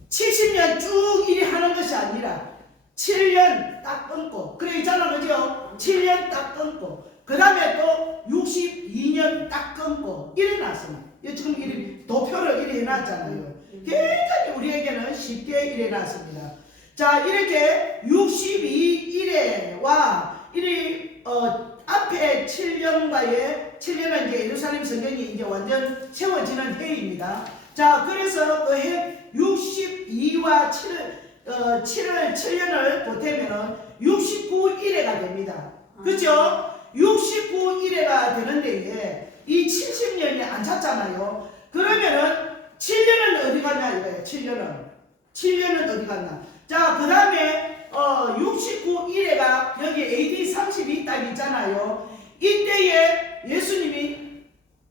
70년 쭉 일이 하는 것이 아니라 7년 딱 끊고, 그래 있잖아, 그죠? 7년 딱 끊고, 그 다음에 또 62년 딱 끊고, 일어났습니다. 지금 도표를 이래 해놨잖아요. 굉장히 우리에게는 쉽게 일어났습니다. 자, 이렇게 62일에와 앞에 7년과의 7년은 이제 예루살렘 성경이 이제 완전 세워지는 해입니다. 자, 그래서 그 해 62와 7년을 보태면은 69일에가 됩니다. 그죠? 69일에가 되는데 이 70년이 안 찼잖아요. 그러면은 7년은 어디 갔냐 이거예요. 7년은 어디 갔나. 자, 그 다음에 69일에가 여기 AD 32 딱 있잖아요. 이때에 예수님이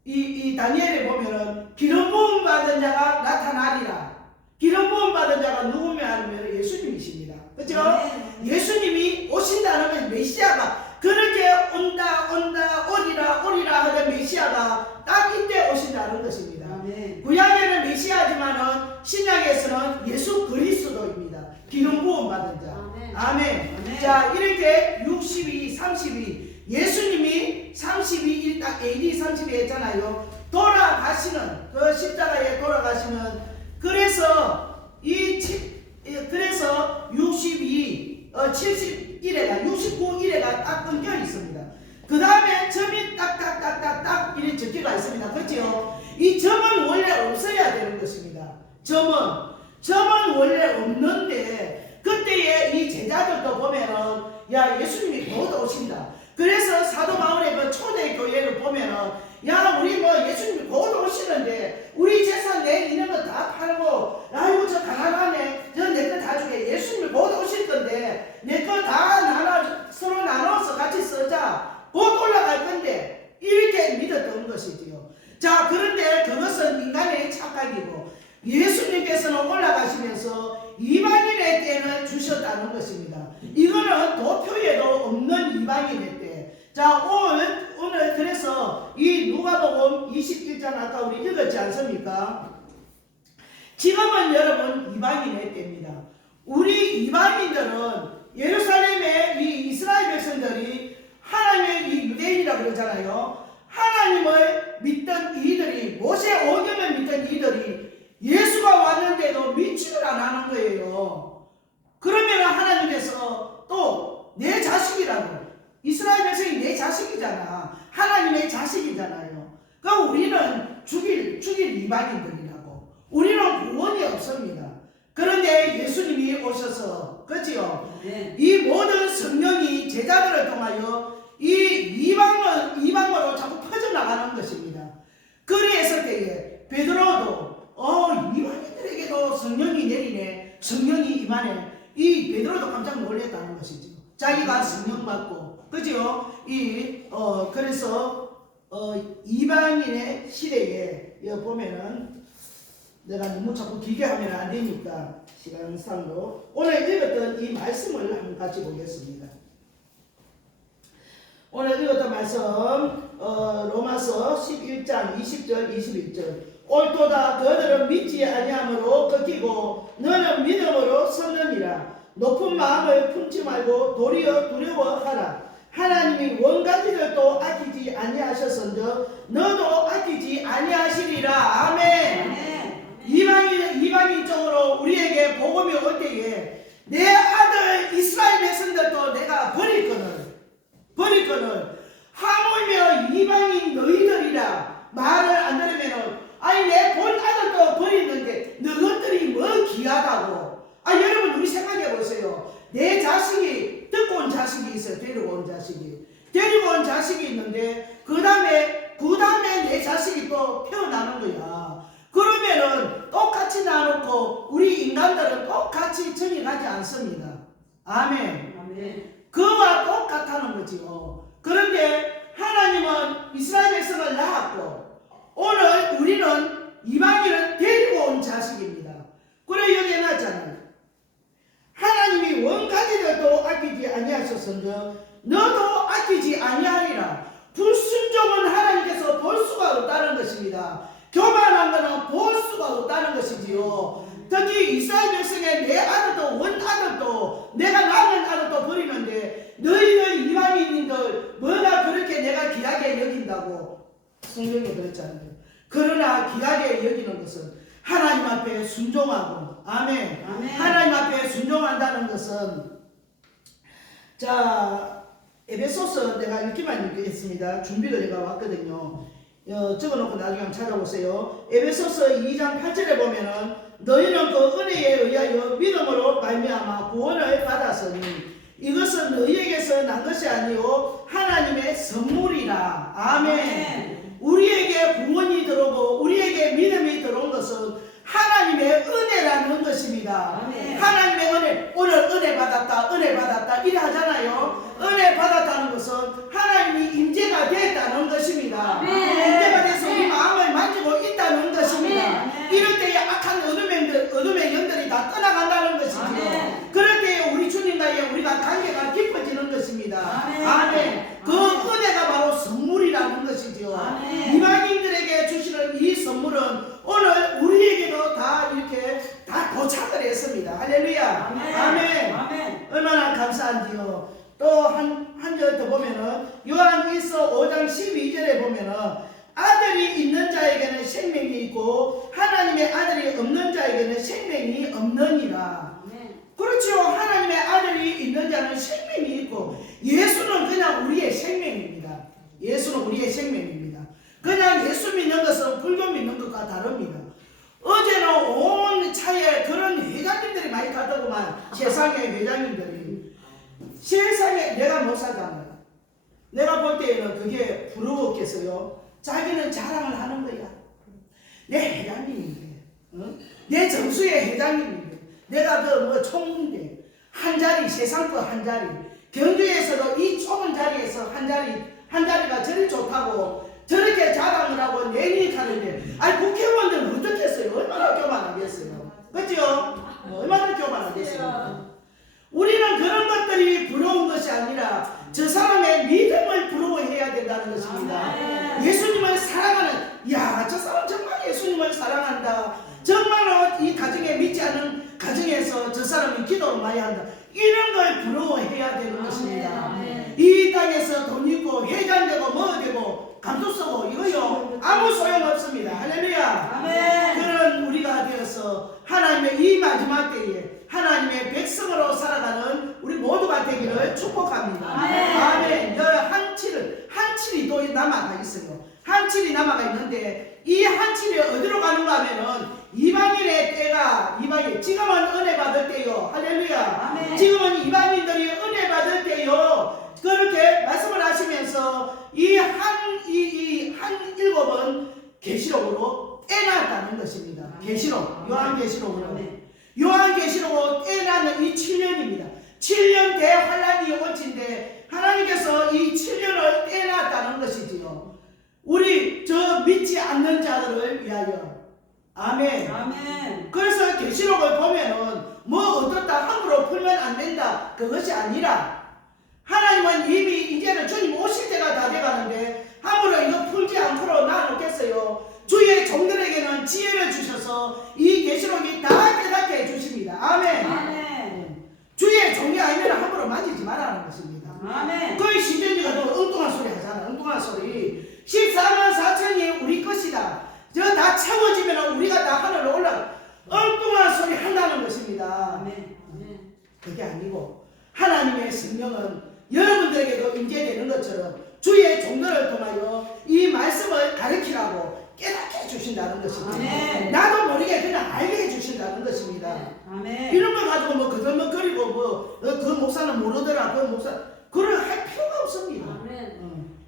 이 다니엘에 보면은 기름 부음 받은 자가 나타나리라. 기름 부음 받은 자가 누구냐 하면 예수님이십니다. 그렇죠? 예수님이 오신다는 건 메시아가 그렇게 온다 오리라 하던 메시아가 딱 이때 오신다는 것입니다. 구약에는 메시아지만은 신약에서는 예수 그리스도입니다. 기름 부음 받은 자. 아멘. 자, 이렇게 62, 32 예수님이 32일 딱 AD 32 했잖아요. 돌아가시는 그 십자가에 돌아가시는 그래서 69일에가 딱 끊겨 있습니다. 그 다음에 점이 딱딱딱딱딱 이렇게 적혀가 있습니다. 그렇죠? 이 점은 원래 없어야 되는 것입니다. 점은 원래 없는데 그때에 이 제자들도 보면은 야, 예수님이 곧 오신다. 그래서 사도 바울의 그 초대 교회를 보면은 야, 우리 뭐 예수님이 곧 오시는데 우리 재산 내 있는 거 다 팔고 아이고 저 가난하네 저 내 거 다 주게 예수님이 곧 오실 건데 내 거 다 서로 나눠서 같이 쓰자 곧 올라갈 건데 이렇게 믿었던 것이지요. 자, 그런데 그것은 인간의 착각이고 예수님께서는 올라가시면서 이방인의 때는 주셨다는 것입니다. 이거는 도표에도 없는 이방인의 때. 자, 오늘 그래서 이 누가복음 21장 아까 우리 읽었지 않습니까? 지금은 여러분 이방인의 때입니다. 우리 이방인들은 예루살렘의 이 이스라엘 백성들이 하나님의 이 유대인이라고 그러잖아요. 하나님을 믿던 이들이 모세 오경을 믿던 이들이 예수가 왔는데도 믿지를 안 하는 거예요. 그러면 하나님께서 또 내 자식이라고 이스라엘 백성이 내 자식이잖아. 하나님의 자식이잖아요. 그럼 우리는 죽일 이방인들이라고. 우리는 구원이 없습니다. 그런데 예수님이 오셔서 그렇지요. 이 모든 성령이 제자들을 통하여 이 이방으로 자꾸 퍼져나가는 것입니다. 그랬을 때에 베드로도 이방인들에게도 성령이 내리네. 성령이 임하네. 이 베드로도 깜짝 놀랐다는 것이죠. 자기가 성령 받고 그죠? 그래서 이방인의 시대에 여기 보면은 내가 너무 자꾸 길게 하면 안 되니까 시간상으로 오늘 읽었던 이 말씀을 한번 같이 보겠습니다. 오늘 읽었던 말씀 로마서 11장 20절 21절 옳도다 그들은 믿지 아니함으로 꺾이고 너는 믿음으로 섰느니라. 높은 마음을 품지 말고 도리어 두려워하라. 하나님이 원가지들도 아끼지 아니하셨은즉 너도 아끼지 아니하시리라. 아멘. 이방인 쪽으로 우리에게 복음이 올 때에 내 아들 이스라엘 백성들도 내가 버릴 거는 하물며 이방인 너희들이라 말을 안 들으면은 아니 내 본 아들도 버리는데 너희들이 뭐 귀하다고. 여러분 우리 생각해 보세요. 내 자식이 듣고 온 자식이 있어요. 데리고 온 자식이 있는데 그 다음에 내 자식이 또 태어나는 거야. 그러면은 똑같이 나놓고 우리 인간들은 똑같이 정의하지 않습니다. 아멘. 그와 똑같다는 거지요. 그런데 하나님은 이스라엘 백성을 낳았고 오늘 우리는 이방인을 데리고 온 자식입니다. 그래 여기 해놨잖아요. 하나님이 원가지들도 아끼지 아니하셨은즉 너도 아끼지 아니하리라. 불순종은 하나님께서 볼 수가 없다는 것입니다. 교만한 것은 볼 수가 없다는 것이지요. 특히 이스라엘 백성의 내 아들도 원 아들도 내가 낳은 아들도 버리는데 너희들 이방인들 뭐가 그렇게 내가 귀하게 여긴다고 성경에 그랬잖아요. 그러나 귀하게 여기는 것은 하나님 앞에 순종하고 아멘. 하나님 앞에 순종한다는 것은 자 에베소서 내가 읽기만 읽겠습니다. 준비를 내가 왔거든요. 적어놓고 나중에 한번 찾아보세요. 에베소서 2장 8절에 보면은 너희는 그 은혜에 의하여 믿음으로 말미암아 구원을 받았으니 이것은 너희에게서 난 것이 아니요 하나님의 선물이라. 아멘. 우리에게 구원이 들어오고 우리에게 믿음이 들어온 것은 하나님의 은혜라는 것입니다. 아멘. 하나님의 은혜. 오늘 은혜 받았다 이래 하잖아요. 은혜 받았다는 것은 하나님이 임재가 됐다는 것입니다. 임재가 돼서 우리 마음을 만지고 있다는 것입니다. 이럴 때에 악한 어둠의 영들이 다 떠나간다는 것이죠. 그럴 때에 우리 주님과의 우리가 관계가 깊어지는 것입니다. 아멘. 그 은혜가 바로 선물이라는 것이죠. 이방인들에게 주시는 이 선물은 오늘 우리에게도 다 이렇게 다 도착을 했습니다. 할렐루야. 아멘. 얼마나 감사한지요. 또 한 절 더 보면은 요한일서 5장 12절에 보면은 아들이 있는 자에게는 생명이 있고 하나님의 아들이 없는 자에게는 생명이 없느니라. 그렇죠. 하나님의 아들이 있는 자는 생명이 있고 예수는 그냥 우리의 생명입니다. 그냥 예수 믿는 것은 불교 믿는 것과 다릅니다. 어제는 온 차에 그런 회장님들이 많이 갔더구만. 세상의 회장님들이. 세상에 내가 목사잖아요. 내가 볼 때에는 그게 부러웠겠어요. 자기는 자랑을 하는 거야. 내 회장님인데, 내 정수의 회장님인데, 내가 그 총무인데 한 자리 세상 거 한 자리. 경주에서도 이 좁은 자리에서 한 자리가 저리 좋다고 저렇게 자랑을 하고 내니까는데, 국회의원들은 어떻게 했어요? 얼마나 교만하겠어요? 그죠? 얼마나 교만하겠어요? 우리는 그런 것들이 부러운 것이 아니라 저 사람의 믿음을 부러워해야 된다는 것입니다. 예수님을 사랑하는, 저 사람 정말 예수님을 사랑한다. 정말로 이 가정에 믿지 않는 가정에서 저 사람이 기도를 많이 한다. 이런 걸 부러워해야 되는 것입니다. 이 땅에서 돈 있고 회장되고 뭐 되고 감독 쓰고 이거요 아무 소용 없습니다. 할렐루야. 그런 우리가 되어서 하나님의 이 마지막 때에 하나님의 백성으로 살아가는 우리 모두가 되기를 축복합니다. 아멘. 한칠이 또 남아가 있어요. 한칠이 남아가 있는데 이 한칠이 어디로 가는가 하면은 이방인의 때가 지금은 은혜 받을 때요. 할렐루야. 지금은 이방인들이 은혜 받을 때요. 그렇게 말씀을 하시면서 이 한 일곱은 계시록으로 떼놨다는 것입니다. 계시록, 요한계시록으로 떼나는 이 7년입니다. 7년 대환란이 올진데 하나님께서 이 7년을 떼놨다는 것이지요. 우리 저 믿지 않는 자들을 위하여. 아멘. 아멘. 그래서 계시록을 보면은 뭐 어떻다 함부로 풀면 안 된다 그것이 아니라 하나님은 이미 이제는 주님 오실 때가 다 돼가는데 함부로 이거 풀지 않도록 놔놓겠어요. 주의 종들에게는 지혜를 주셔서 이 계시록이 다 깨닫게 해주십니다. 아멘. 아멘. 주의 종이 아니면 함부로 만지지 말라는 것입니다. 아멘. 그 신전지가 또 엉뚱한 소리 하잖아. 엉뚱한 소리. 14만 4천이 우리 것이다. 저 다 채워지면 우리가 다 하늘로 올라가. 엉뚱한 소리 한다는 것입니다. 아멘. 그게 아니고 하나님의 성령은 여러분들에게도 임재되는 것처럼 주의 종들을 통하여 이 말씀을 가르치라고 깨닫게 해주신다는 것입니다. 아멘. 나도 모르게 그냥 알게 해주신다는 것입니다. 아멘. 이런 걸 가지고 뭐 그들먹거리고 뭐 그 목사는 모르더라 그 목사 그걸 할 필요가 없습니다.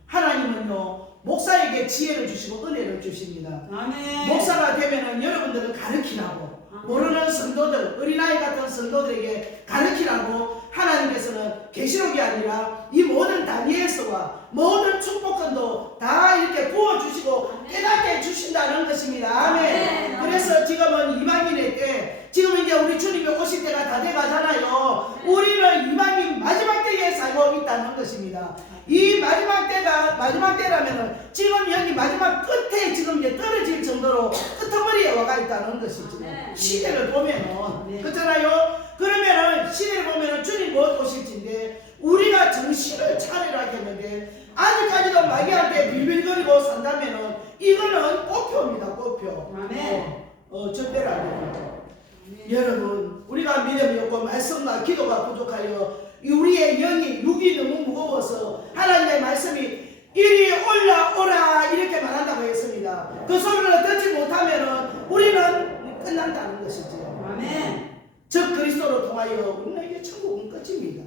하나님은요 목사에게 지혜를 주시고 은혜를 주십니다. 아멘. 목사가 되면은 여러분들을 가르치라고 모르는 성도들 어린아이 같은 성도들에게 가르치라고 하나님께서는 계시록이 아니라 이 모든 다니엘서와 모든 축복권도 다 이렇게 부어주시고 깨닫게 해주신다는 것입니다. 아멘. 그래서 지금은 이방인의 때 지금 이제 우리 주님이 오실 때가 다 돼가잖아요. 우리는 이방인 마지막 때에 살고 있다는 것입니다. 이 마지막 때라면은 지금 여기 마지막 끝에 지금 이제 떨어질 정도로 끄트머리에 와가 있다는 것이죠. 시대를 보면은 그렇잖아요. 그러면은 시대를 보면은 주님 못 오실진데 우리가 정신을 차리라 했는데 아직까지도 마귀한테 빌빌거리고 산다면은 이거는 꼬표입니다. 꼬표. 절대로 안 됩니다. 여러분 우리가 믿음이 없고 말씀과 기도가 부족하여 우리의 영이 육이 너무 무거워서 하나님의 말씀이 이리 올라오라 이렇게 말한다고 했습니다. 그 소리를 듣지 못하면은 우리는 끝난다는 것이죠. 아멘. 즉 그리스도로 통하여 우리에게 천국은 끝입니다.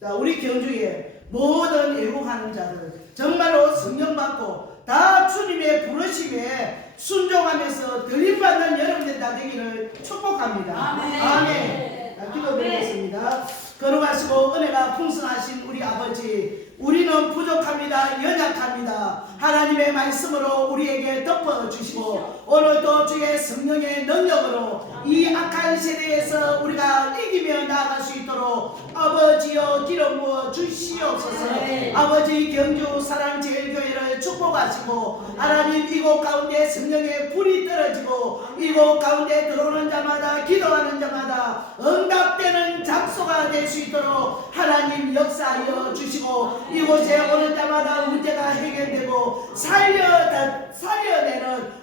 자, 우리 경주에 모든 애국하는 자들 정말로 성령 받고 다 주님의 부르심에 순종하면서 들림받는 여러분들 다 되기를 축복합니다. 아멘. 아멘. 자, 기도드리겠습니다. 거룩하시고 은혜가 풍성하신 우리 아버지, 우리는 부족합니다. 연약합니다. 하나님의 말씀으로 우리에게 덮어주시고 오늘도 주의 성령의 능력으로 이 악한 세대에서 우리가 이기며 나아갈 수 있도록 아버지여 기름 부어 주시옵소서. 아버지 경주 사랑제일교회를 축복하시고 하나님 이곳 가운데 성령의 불이 떨어지고 이곳 가운데 들어오는 자마다 기도하는 자마다 응답되는 장소가 될 수 있도록 하나님 역사하여 주시고 이곳에 오는 자마다 문제가 해결되고 살려내는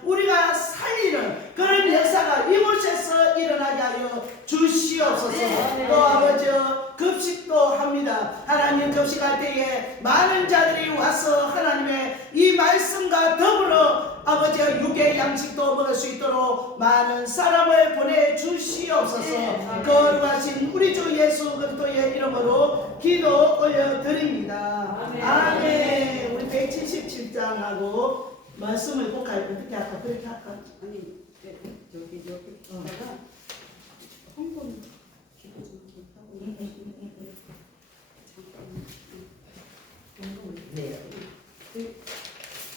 우리가 살리는 그런 역사가 이곳에서 일어나게 하여 주시옵소서. 또 아버지 급식도 합니다. 하나님 급식할 때에 많은 자들이 와서 하나님의 이 말씀과 더불어 아버지 육의 양식도 먹을 수 있도록 많은 사람을 보내주시옵소서. 거룩하신 우리 주 예수 그리스도의 이름으로 기도 올려드립니다. 아멘. 우리 177장하고 말씀을 볼까요? 어떻게 할까? 그렇게 할까? 아니 여기 여기다가 한번 기도 좀 하고 잠깐. 네.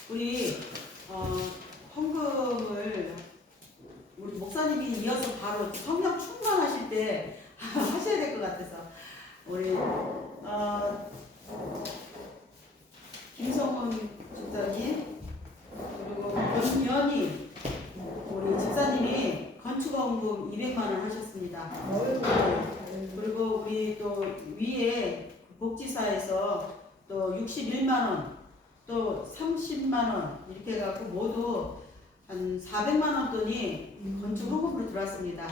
우리 헌금을 우리 목사님이 이어서 바로 성령 충만하실 때 하셔야 될 것 같아서 우리 김성훈 집사님 그리고 연희 우리 집사님이 건축원금 200만 원 하셨습니다. 그리고 우리 또 위에 복지사에서 또 61만 원, 또 30만 원 이렇게 해갖고 모두 한 400만 원 돈이 건축 헌금으로 들어왔습니다.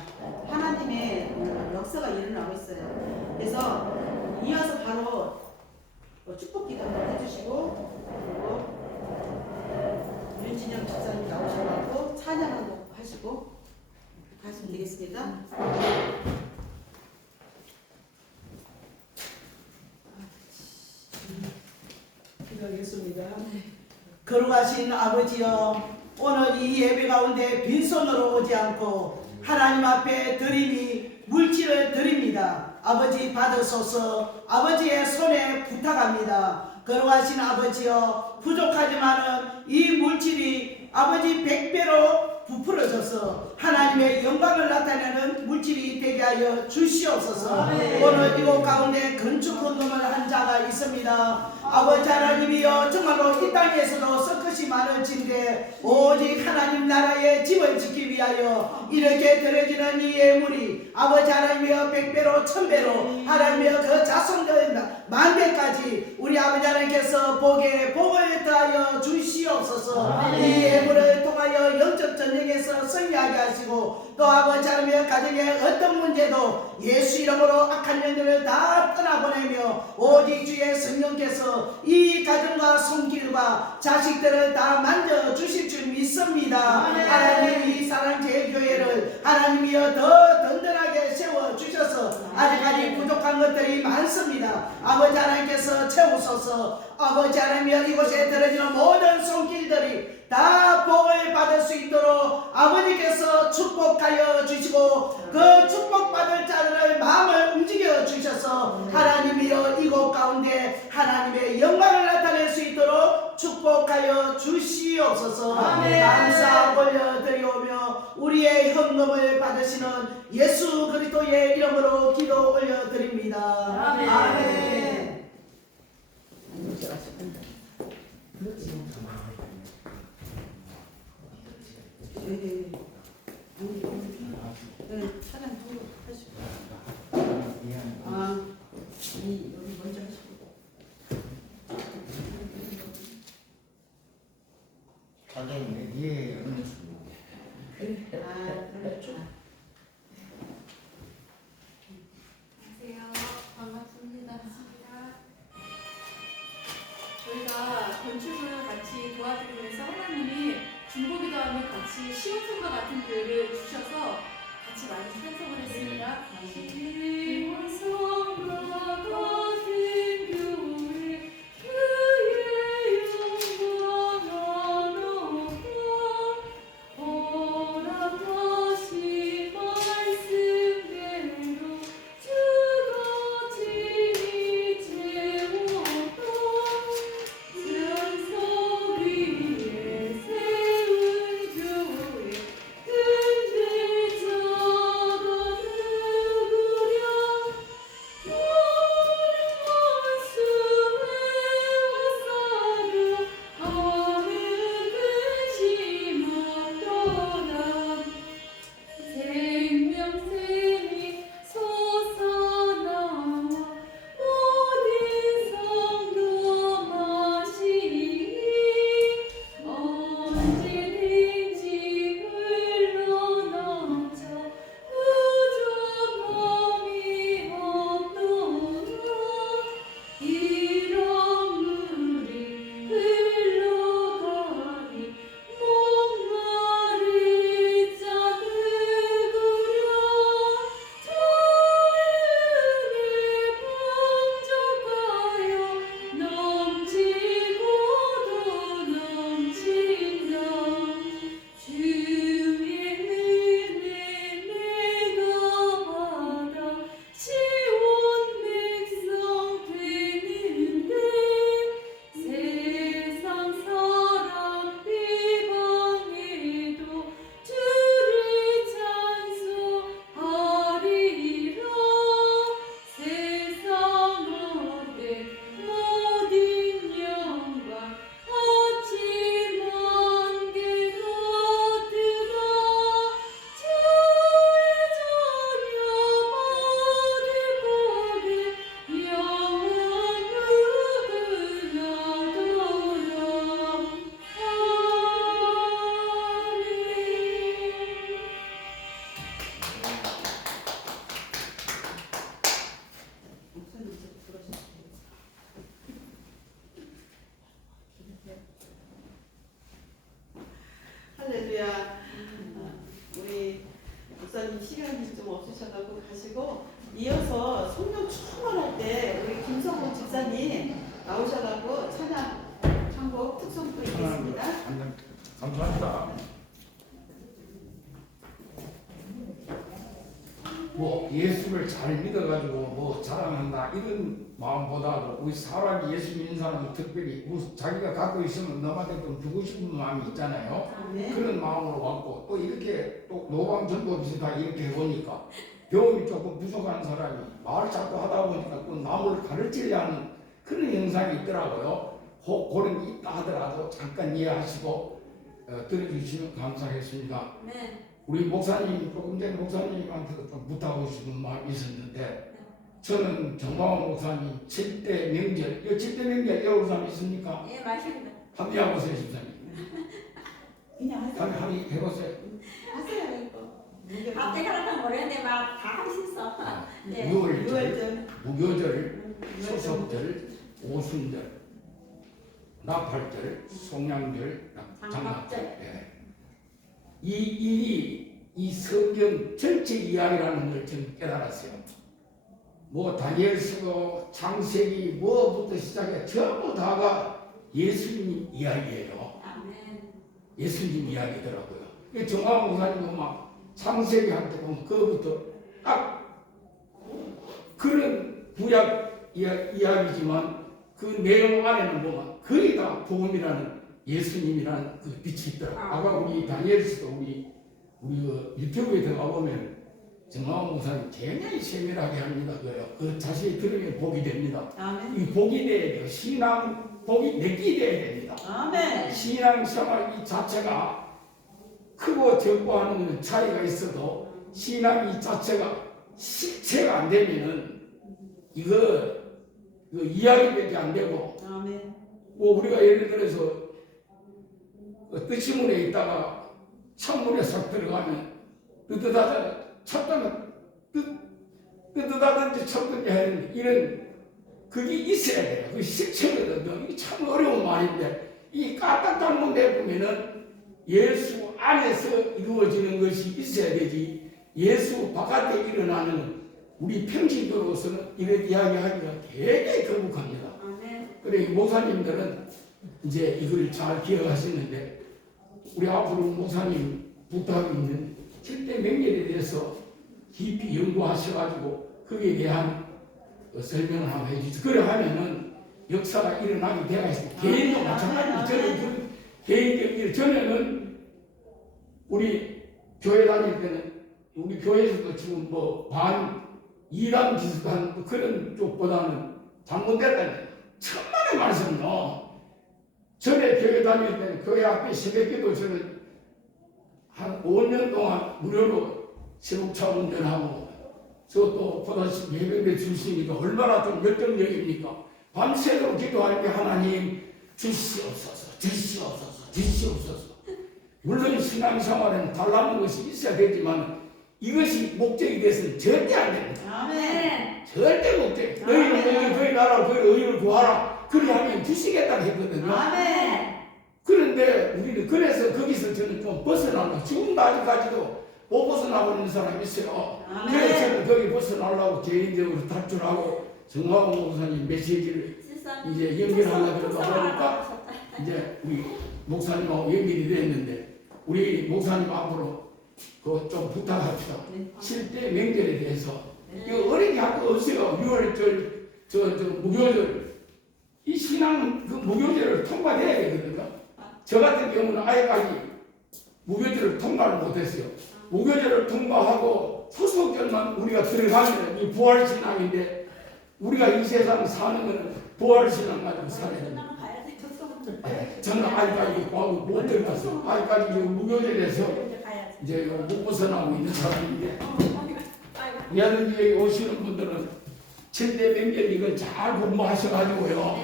하나님의 역사가 일어나고 있어요. 그래서 이어서 바로 축복 기도 한번 해주시고 그리고 윤진영 집사님 나오셔가지고 찬양하고 하시고 가시면 되겠습니다. 기도하겠습니다. 거룩하신 아버지여, 오늘 이 예배 가운데 빈손으로 오지 않고 하나님 앞에 드림이 물질을 드립니다. 아버지 받으소서. 아버지의 손에 부탁합니다. 걸어가신 아버지여, 부족하지만은 이 물질이 아버지 100배로 부풀어져서 하나님의 영광을 나타내는 물질이 되게 하여 주시옵소서. 오늘 이곳 가운데 건축 헌금을 한 자가 있습니다. 아버지 하나님이여, 정말로 이 땅에서도 썩것이 많을진데 오직 하나님 나라의 집을 짓기 위하여 이렇게 드려지는 이 예물이 아버지 하나님이여 100배로 1000배로 하나님이여 그 자손들 만배까지 우리 아버지 하나님께서 복에 복을 더하여 주시옵소서. 이 예물을 통하여 영적 전쟁에서 승리하게 하시고 또 아버지 하나님의 가정의 어떤 문제도 예수 이름으로 악한 영들을 다 떠나보내며 오직 주의 성령께서 이 가정과 손길과 자식들을 다 만져주실 줄 믿습니다. 하나님 이 사랑제일교회를 하나님이여 더 든든하게 세워주셔서 아직까지 부족한 것들이 많습니다. 아버지 하나님께서 채우소서. 아버지 하나님이여 이곳에 들어지는 모든 손길들이 다 복을 받을 수 있도록 아버지께서 축복하여 주시고 그 축복받을 자들의 마음을 움직여 주셔서 하나님이여 이곳 가운데 하나님의 영광을 나타낼 수 있도록 축복하여 주시옵소서. 감사 올려드리오며 우리의 헌금을 받으시는 예수 그리스도의 이름으로 기도 올려드립니다. 아멘. 차량 등록하시고 여기 먼저 하시고 사장님, 예. 안녕하세요. 반갑습니다. 저희가 건축을 같이 도와드리면서 하나님이 중보기도하며 같이 시온성과 같은 교회를 주셔서 같이 많이 찬송을 했습니다. 시온성과 같은 교회 그의 영광 하나가 허락하신 말씀대로 주가 친히 채웠던 산성 위에 세운 교회 근데 저가 누구랴 시간이 좀 없으셔가지고 가시고 이어서 성령 충만할 때 우리 김성호 집사님 나오셔가지고 찬양 창곡 특송도 있겠습니다. 감사합니다. 뭐 예수를 잘 믿어가지고 뭐 자랑한다 이런 마음보다도 우리 사람이 예수 믿는 사람은 특별히 자기가 갖고 있으면 남한테 좀 주고 싶은 마음이 있잖아요. 아멘. 그런 마음으로 왔고 또 이렇게 또 노방전도 다 이렇게 해보니까 경험이 조금 부족한 사람이 말을 자꾸 하다 보니까 또 남을 가르치려 하는 그런 현상이 있더라고요. 혹 그런 게 있다 하더라도 잠깐 이해하시고 들어주시면 감사하겠습니다. 네. 우리 목사님 조금 전에 목사님한테도 좀 부탁하고 싶은 마음이 있었는데 저는 정광훈 목사님 7대 명절, 이 7대 명절 외울 사람 있습니까? 예, 맞습니다. 한번 해보세요, 집사님. 그냥 하세요. 한번 해보세요. 하세요, 이거. 무교절. 갑자기 하나도 모르는데 막 다 할 수 있어. 네. 6월절, 무교절, 유월절. 소석절, 오순절, 나팔절, 송양절, 장막절. 예. 이 성경 전체 이야기라는 걸 좀 깨달았어요. 뭐 다니엘서, 창세기 뭐부터 시작해 전부 다가 예수님 이야기예요. 아멘. 예수님 이야기더라고요. 정화원 목사님도 막 창세기 할 때 보면 그거부터 딱 그런 구약 이야기지만 그 내용 안에는 보면 거의 다 복음이라는 예수님이라는 그 빛이 있더라고요. 아까 우리 다니엘서도 우리 그 유튜브에 들어가 보면 정화원 목사님 굉장히 세밀하게 합니다. 그 자세히 들으면 복이 됩니다. 아멘. 이 복이 돼야 돼요. 신앙 복이 내기 돼야 됩니다. 아멘. 신앙 생활 이 자체가 크고 적고 하는 차이가 있어도 신앙 이 자체가 실체가 안 되면은 이거 이야기밖에 안 되고 아멘. 뭐 우리가 예를 들어서 뜻이문에 있다가 창문에 싹 들어가면 뜨뜻하잖아요. 쳤다면 뜨뜻하든지 쳤든지 하는 이런 그게 있어야 돼요. 그 실체거든요. 이게 참 어려운 말인데 이 까딱딱문 내보면은 예수 안에서 이루어지는 것이 있어야 되지 예수 바깥에 일어나는 우리 평신도로서는 이런 이야기하기가 되게 거북합니다. 그래 목사님들은 이제 이걸 잘 기억하시는데 우리 앞으로 목사님 부탁이 있는 7대 명절에 대해서 깊이 연구하셔가지고 거기에 대한 설명을 한번 해주세요. 그래 하면은 역사가 일어나게 되어 있습니다. 개인도 마찬가지로 저는 개인적인 전에는 우리 교회 다닐 때는 우리 교회에서도 지금 뭐 반 이단 비슷한 그런 쪽보다는 잘못됐다는 천만의 말씀요. 전에 교회 다닐 때는 교회 앞에 새벽기도 저는 한 5년 동안 무료로 세복차 운전하고 저또 보다시피 예배를 주시니까 얼마나 좀 열정적입니까? 밤새도록 기도하는 게 하나님 주시옵소서 주시옵소서 주시옵소서. 물론 신앙생활에는 달라는 것이 있어야 되지만 이것이 목적이 돼서는 절대 안 됩니다. 아멘. 절대 목적. 너희는 먼저 그의 나라 그의 의를 구하라. 그리하면 주시겠다고 했거든요. 아멘. 그런데 우리는 그래서 거기서 저는 좀 벗어나고 지금도 아직까지도 못 벗어나고 있는 사람이 있어요. 아멘. 그래서 저는 거기 벗어나려고 개인적으로 탈출하고 정화원 목사님 메시지를 이제 연결하려고 그러다 보니까 이제 우리 목사님하고 연결이 됐는데 우리 목사님 앞으로 그 좀 부탁합시다. 네. 7대 명절에 대해서 이거 어린이 학교 없어요. 6월절 저 무교절 이 신앙 그 무교절을 통과해야 되거든요. 저 같은 경우는 아예까지 무교절을 통과를 못했어요. 무교절을 통과하고 소속절만 우리가 들어가면 이 부활신앙인데 우리가 이 세상 사는 거는 부활신앙 가지고 살아야 됩니다. 저는 아직까지 못 들어갔어요. 아직까지 무교절에서 이제 못 벗어나고 있는 사람인데 여러분 여기 오시는 분들은 7대 명절 이걸 잘 공부하셔가지고요.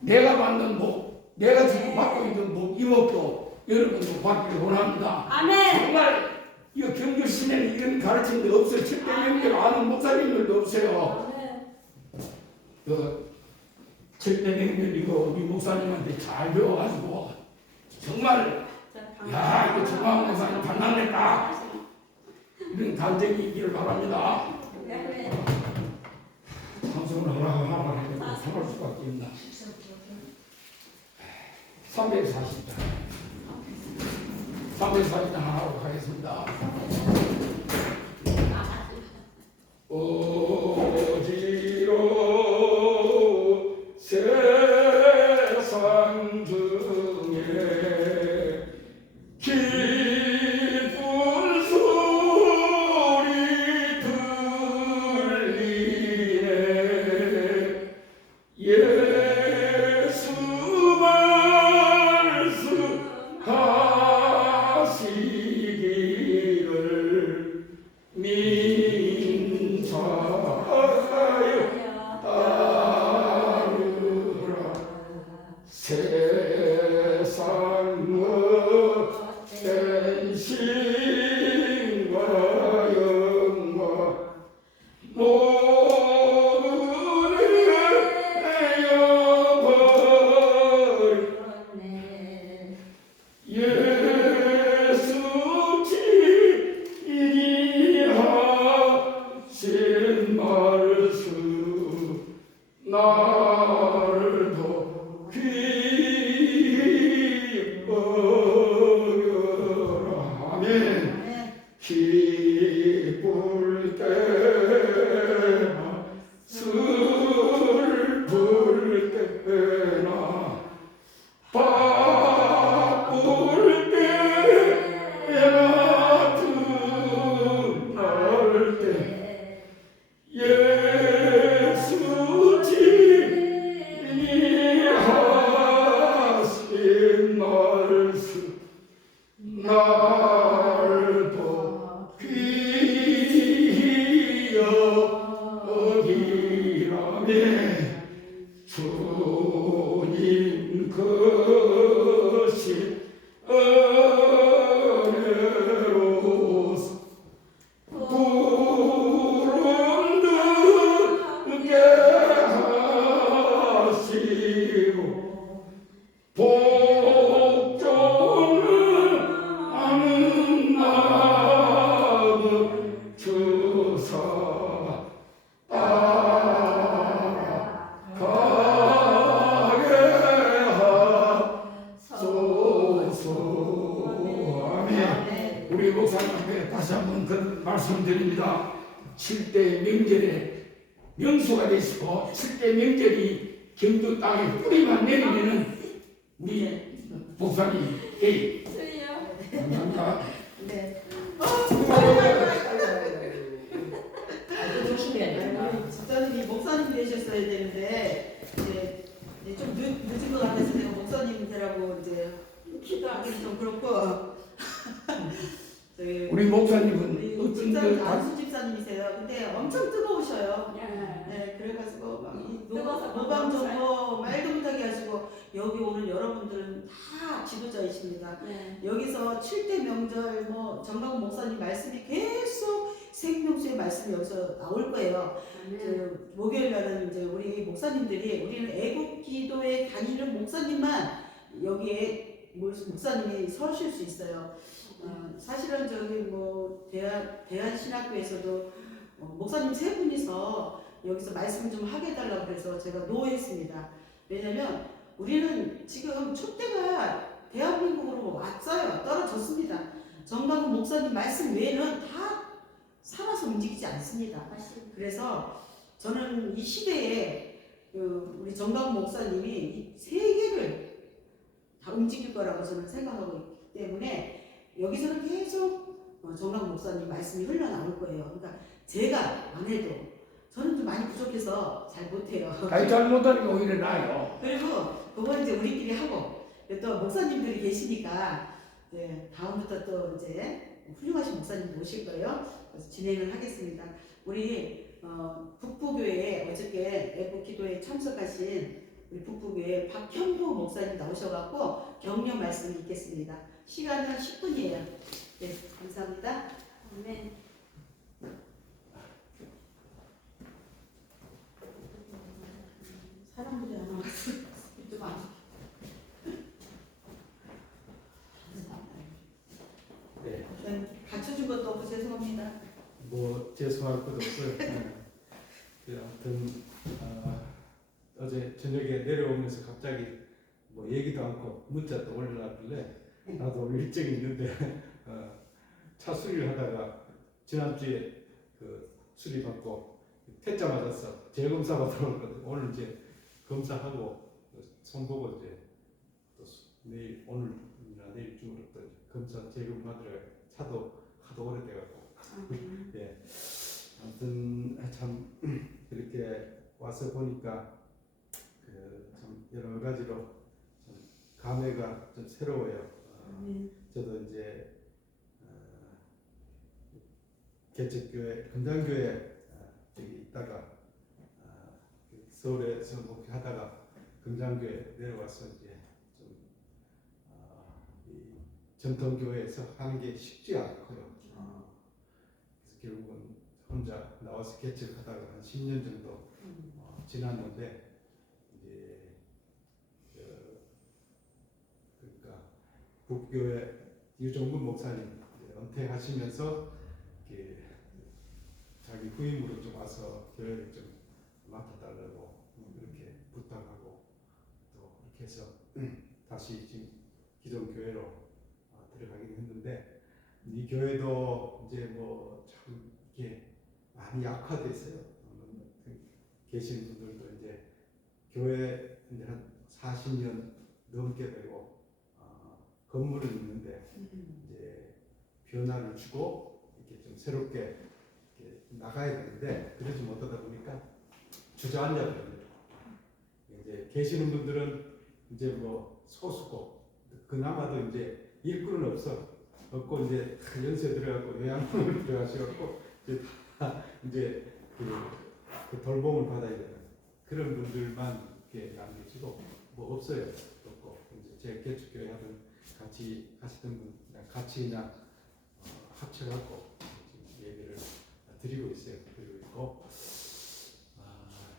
내가 받는 복, 내가 지금 받고 있는 복, 이 복도 여러분도 받기를 원합니다. 아멘. 정말 이거 경주 시내는 이런 가르침도 없어요. 7대 명절 아는 목사님들도 없어요. 그 7대 명절 이거 우리 목사님한테 잘 배워가지고 정말 야 이거 정말 목사님 만났겠다 이런 감정이 있기를 바랍니다. 방송을 하라 해도 참을 수밖에 없나. 340장 340장 하도록 하겠습니다. 나를 더 기뻐하라. 아멘. 아멘. 기쁠 때나 슬플 때나 바쁠 때나 틈날 때 예수 진이 하신 말씀 나를 더 귀히 여기라네. 주님 것이 은혜로서 부름 듣게 하시고 복종을 하는 마음을 주사 따라가게 하소서. 아멘. 우리 목사님 앞에 다시 한번 그 말씀드립니다. 7대 명절에 명수가 되시고 7대 명절이 경주 땅에 뿌리만 내리면은 우리 목사님 예 감사합니다. 네. 조심해야 돼. 우리 집사님이 목사님이 되셨어야 되는데 이제 좀 늦은 것 같아서 내가 목사님 되라고 이제 기도하기는 좀 그렇고 저희 우리 목사님은 우리 어떤 집사님 안수 집사님이세요. 근데 엄청 뜨거우셔요. 예. 네, 그래가지고 막 뜨거워서 노방 정보 말도 못하게 하시고 여기 오는 여러분들은 다 지도자이십니다. 네. 여기서 7대 명절 뭐 정강 목사님 말씀이 계속 생명수의 말씀이 여기서 나올 거예요. 그 목요일 날은 이제 우리 목사님들이 우리는 애국 기도에 다니는 목사님만 여기에 목사님이 서실 수 있어요. 사실은 저기 뭐 대한신학교에서도 목사님 3분이서 여기서 말씀 좀 하게 해달라고 그래서 제가 노했습니다. 왜냐면 우리는 지금 촛대가 대한민국으로 왔어요. 떨어졌습니다. 정광훈 목사님 말씀 외에는 다 살아서 움직이지 않습니다. 그래서 저는 이 시대에 우리 정광훈 목사님이 이 세계를 다 움직일 거라고 저는 생각하고 있기 때문에 여기서는 계속 정광훈 목사님 말씀이 흘러나올 거예요. 그러니까 제가 안 해도 저는 좀 많이 부족해서 잘 못해요. 아니 잘못하니까 오히려 나아요. 그리고 그건 이제 우리끼리 하고 또 목사님들이 계시니까 이제 다음부터 또 이제 훌륭하신 목사님 모실 거예요. 그래서 진행을 하겠습니다. 우리 북부교회 어저께 애국기도에 참석하신 우리 북부교회 박형도 목사님 나오셔갖고 격려 말씀 있겠습니다. 시간은 10분이에요. 네, 감사합니다. 네. 사람들이 안 와서 좀 안. 네, 갖춰준 것도 없고 죄송합니다. 뭐 죄송할 것도 없어요. 네. 아무튼 어제 저녁에 내려오면서 갑자기 뭐 얘기도 않고 문자도 올려놨길래 나도 오늘 일정이 있는데 차 수리를 하다가 지난주에 그 수리 받고 퇴짜 맞았어. 재검사 받으러 왔거든. 오늘 이제 검사하고 손 보고 이제 또 내일 오늘이나 내일쯤으로 또 검사 재검 받으러 차도 하도 오래돼갖고 예. 아무튼 참 이렇게 와서 보니까 참 여러 가지로 참 감회가 좀 새로워요. 저도 이제 개척교회 금장교회 여기 있다가 서울에서 목회하다가 금장교회 내려와서 이제 좀 이 전통교회에서 하는 게 쉽지 않고요. 그래서 결국은 혼자 나와서 개척하다가 한 10년 정도 지났는데 이제 그러니까 북교회 유종근 목사님 은퇴하시면서 이렇게 자기 후임으로 좀 와서 교회를 좀 맡아달라고 그렇게 해서 다시 지금 기존 교회로 들어가긴 했는데 이 교회도 이제 뭐 참 이게 많이 약화됐어요. 계신 분들도 이제 교회 이제 한 40년 넘게 되고 건물은 있는데 이제 변화를 주고 이렇게 좀 새롭게 이렇게 나가야 되는데 그러지 못하다 보니까 주저앉아 버립니다. 이제 계시는 분들은 이제 뭐 소수고 그나마도 이제 일꾼은 없고 이제 다 연세 들어가고 요양원을 들어가셔갖고 이제 그 돌봄을 받아야 되는 그런 분들만 이렇게 남겨지고 뭐 없어요. 없고 이제 제 개척교회 하던 같이 하시던 분 그냥 같이 그냥 합쳐갖고 지금 예배를 드리고 있어요. 드리고 있고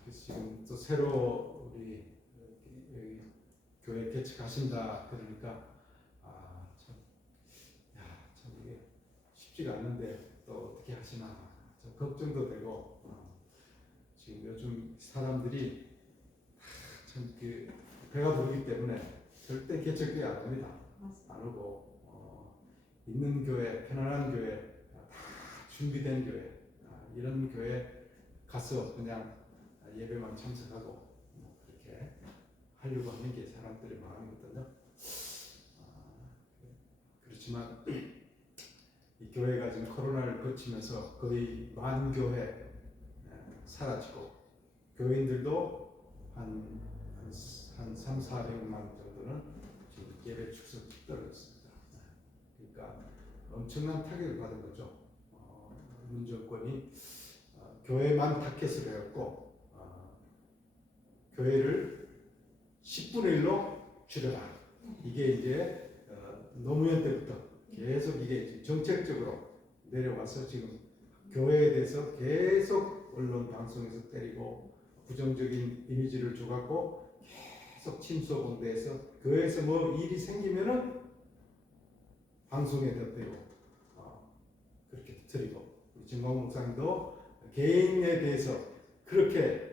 그래서 지금 또 새로 우리 여기 교회 개척하신다 그러니까 참 이게 쉽지가 않은데 또 어떻게 하시나 좀 걱정도 되고 지금 요즘 사람들이 참 그 배가 부르기 때문에 절대 개척교회 안 합니다. 안 오고 있는 교회, 편안한 교회, 다 준비된 교회 이런 교회 가서 그냥 예배만 참석하고 그렇게 하려고 하는 게 사람들의 마음이거든요. 그렇지만 이 교회가 지금 코로나를 거치면서 거의 만 교회 사라지고 교인들도 한 3,400만 정도는 지금 예배 축소가 떨어졌습니다. 그러니까 엄청난 타격을 받은 거죠. 문정권이 교회만 타켓을 해갖고 교회를 10분의 1로 줄여라. 이게 이제 노무현 때부터 계속 이게 정책적으로 내려와서 지금 교회에 대해서 계속 언론 방송에서 때리고 부정적인 이미지를 줘갖고 계속 침소봉 돼서 교회에서 뭐 일이 생기면은 방송에 덧대고 그렇게 드리고 정광 목사님도 개인에 대해서 그렇게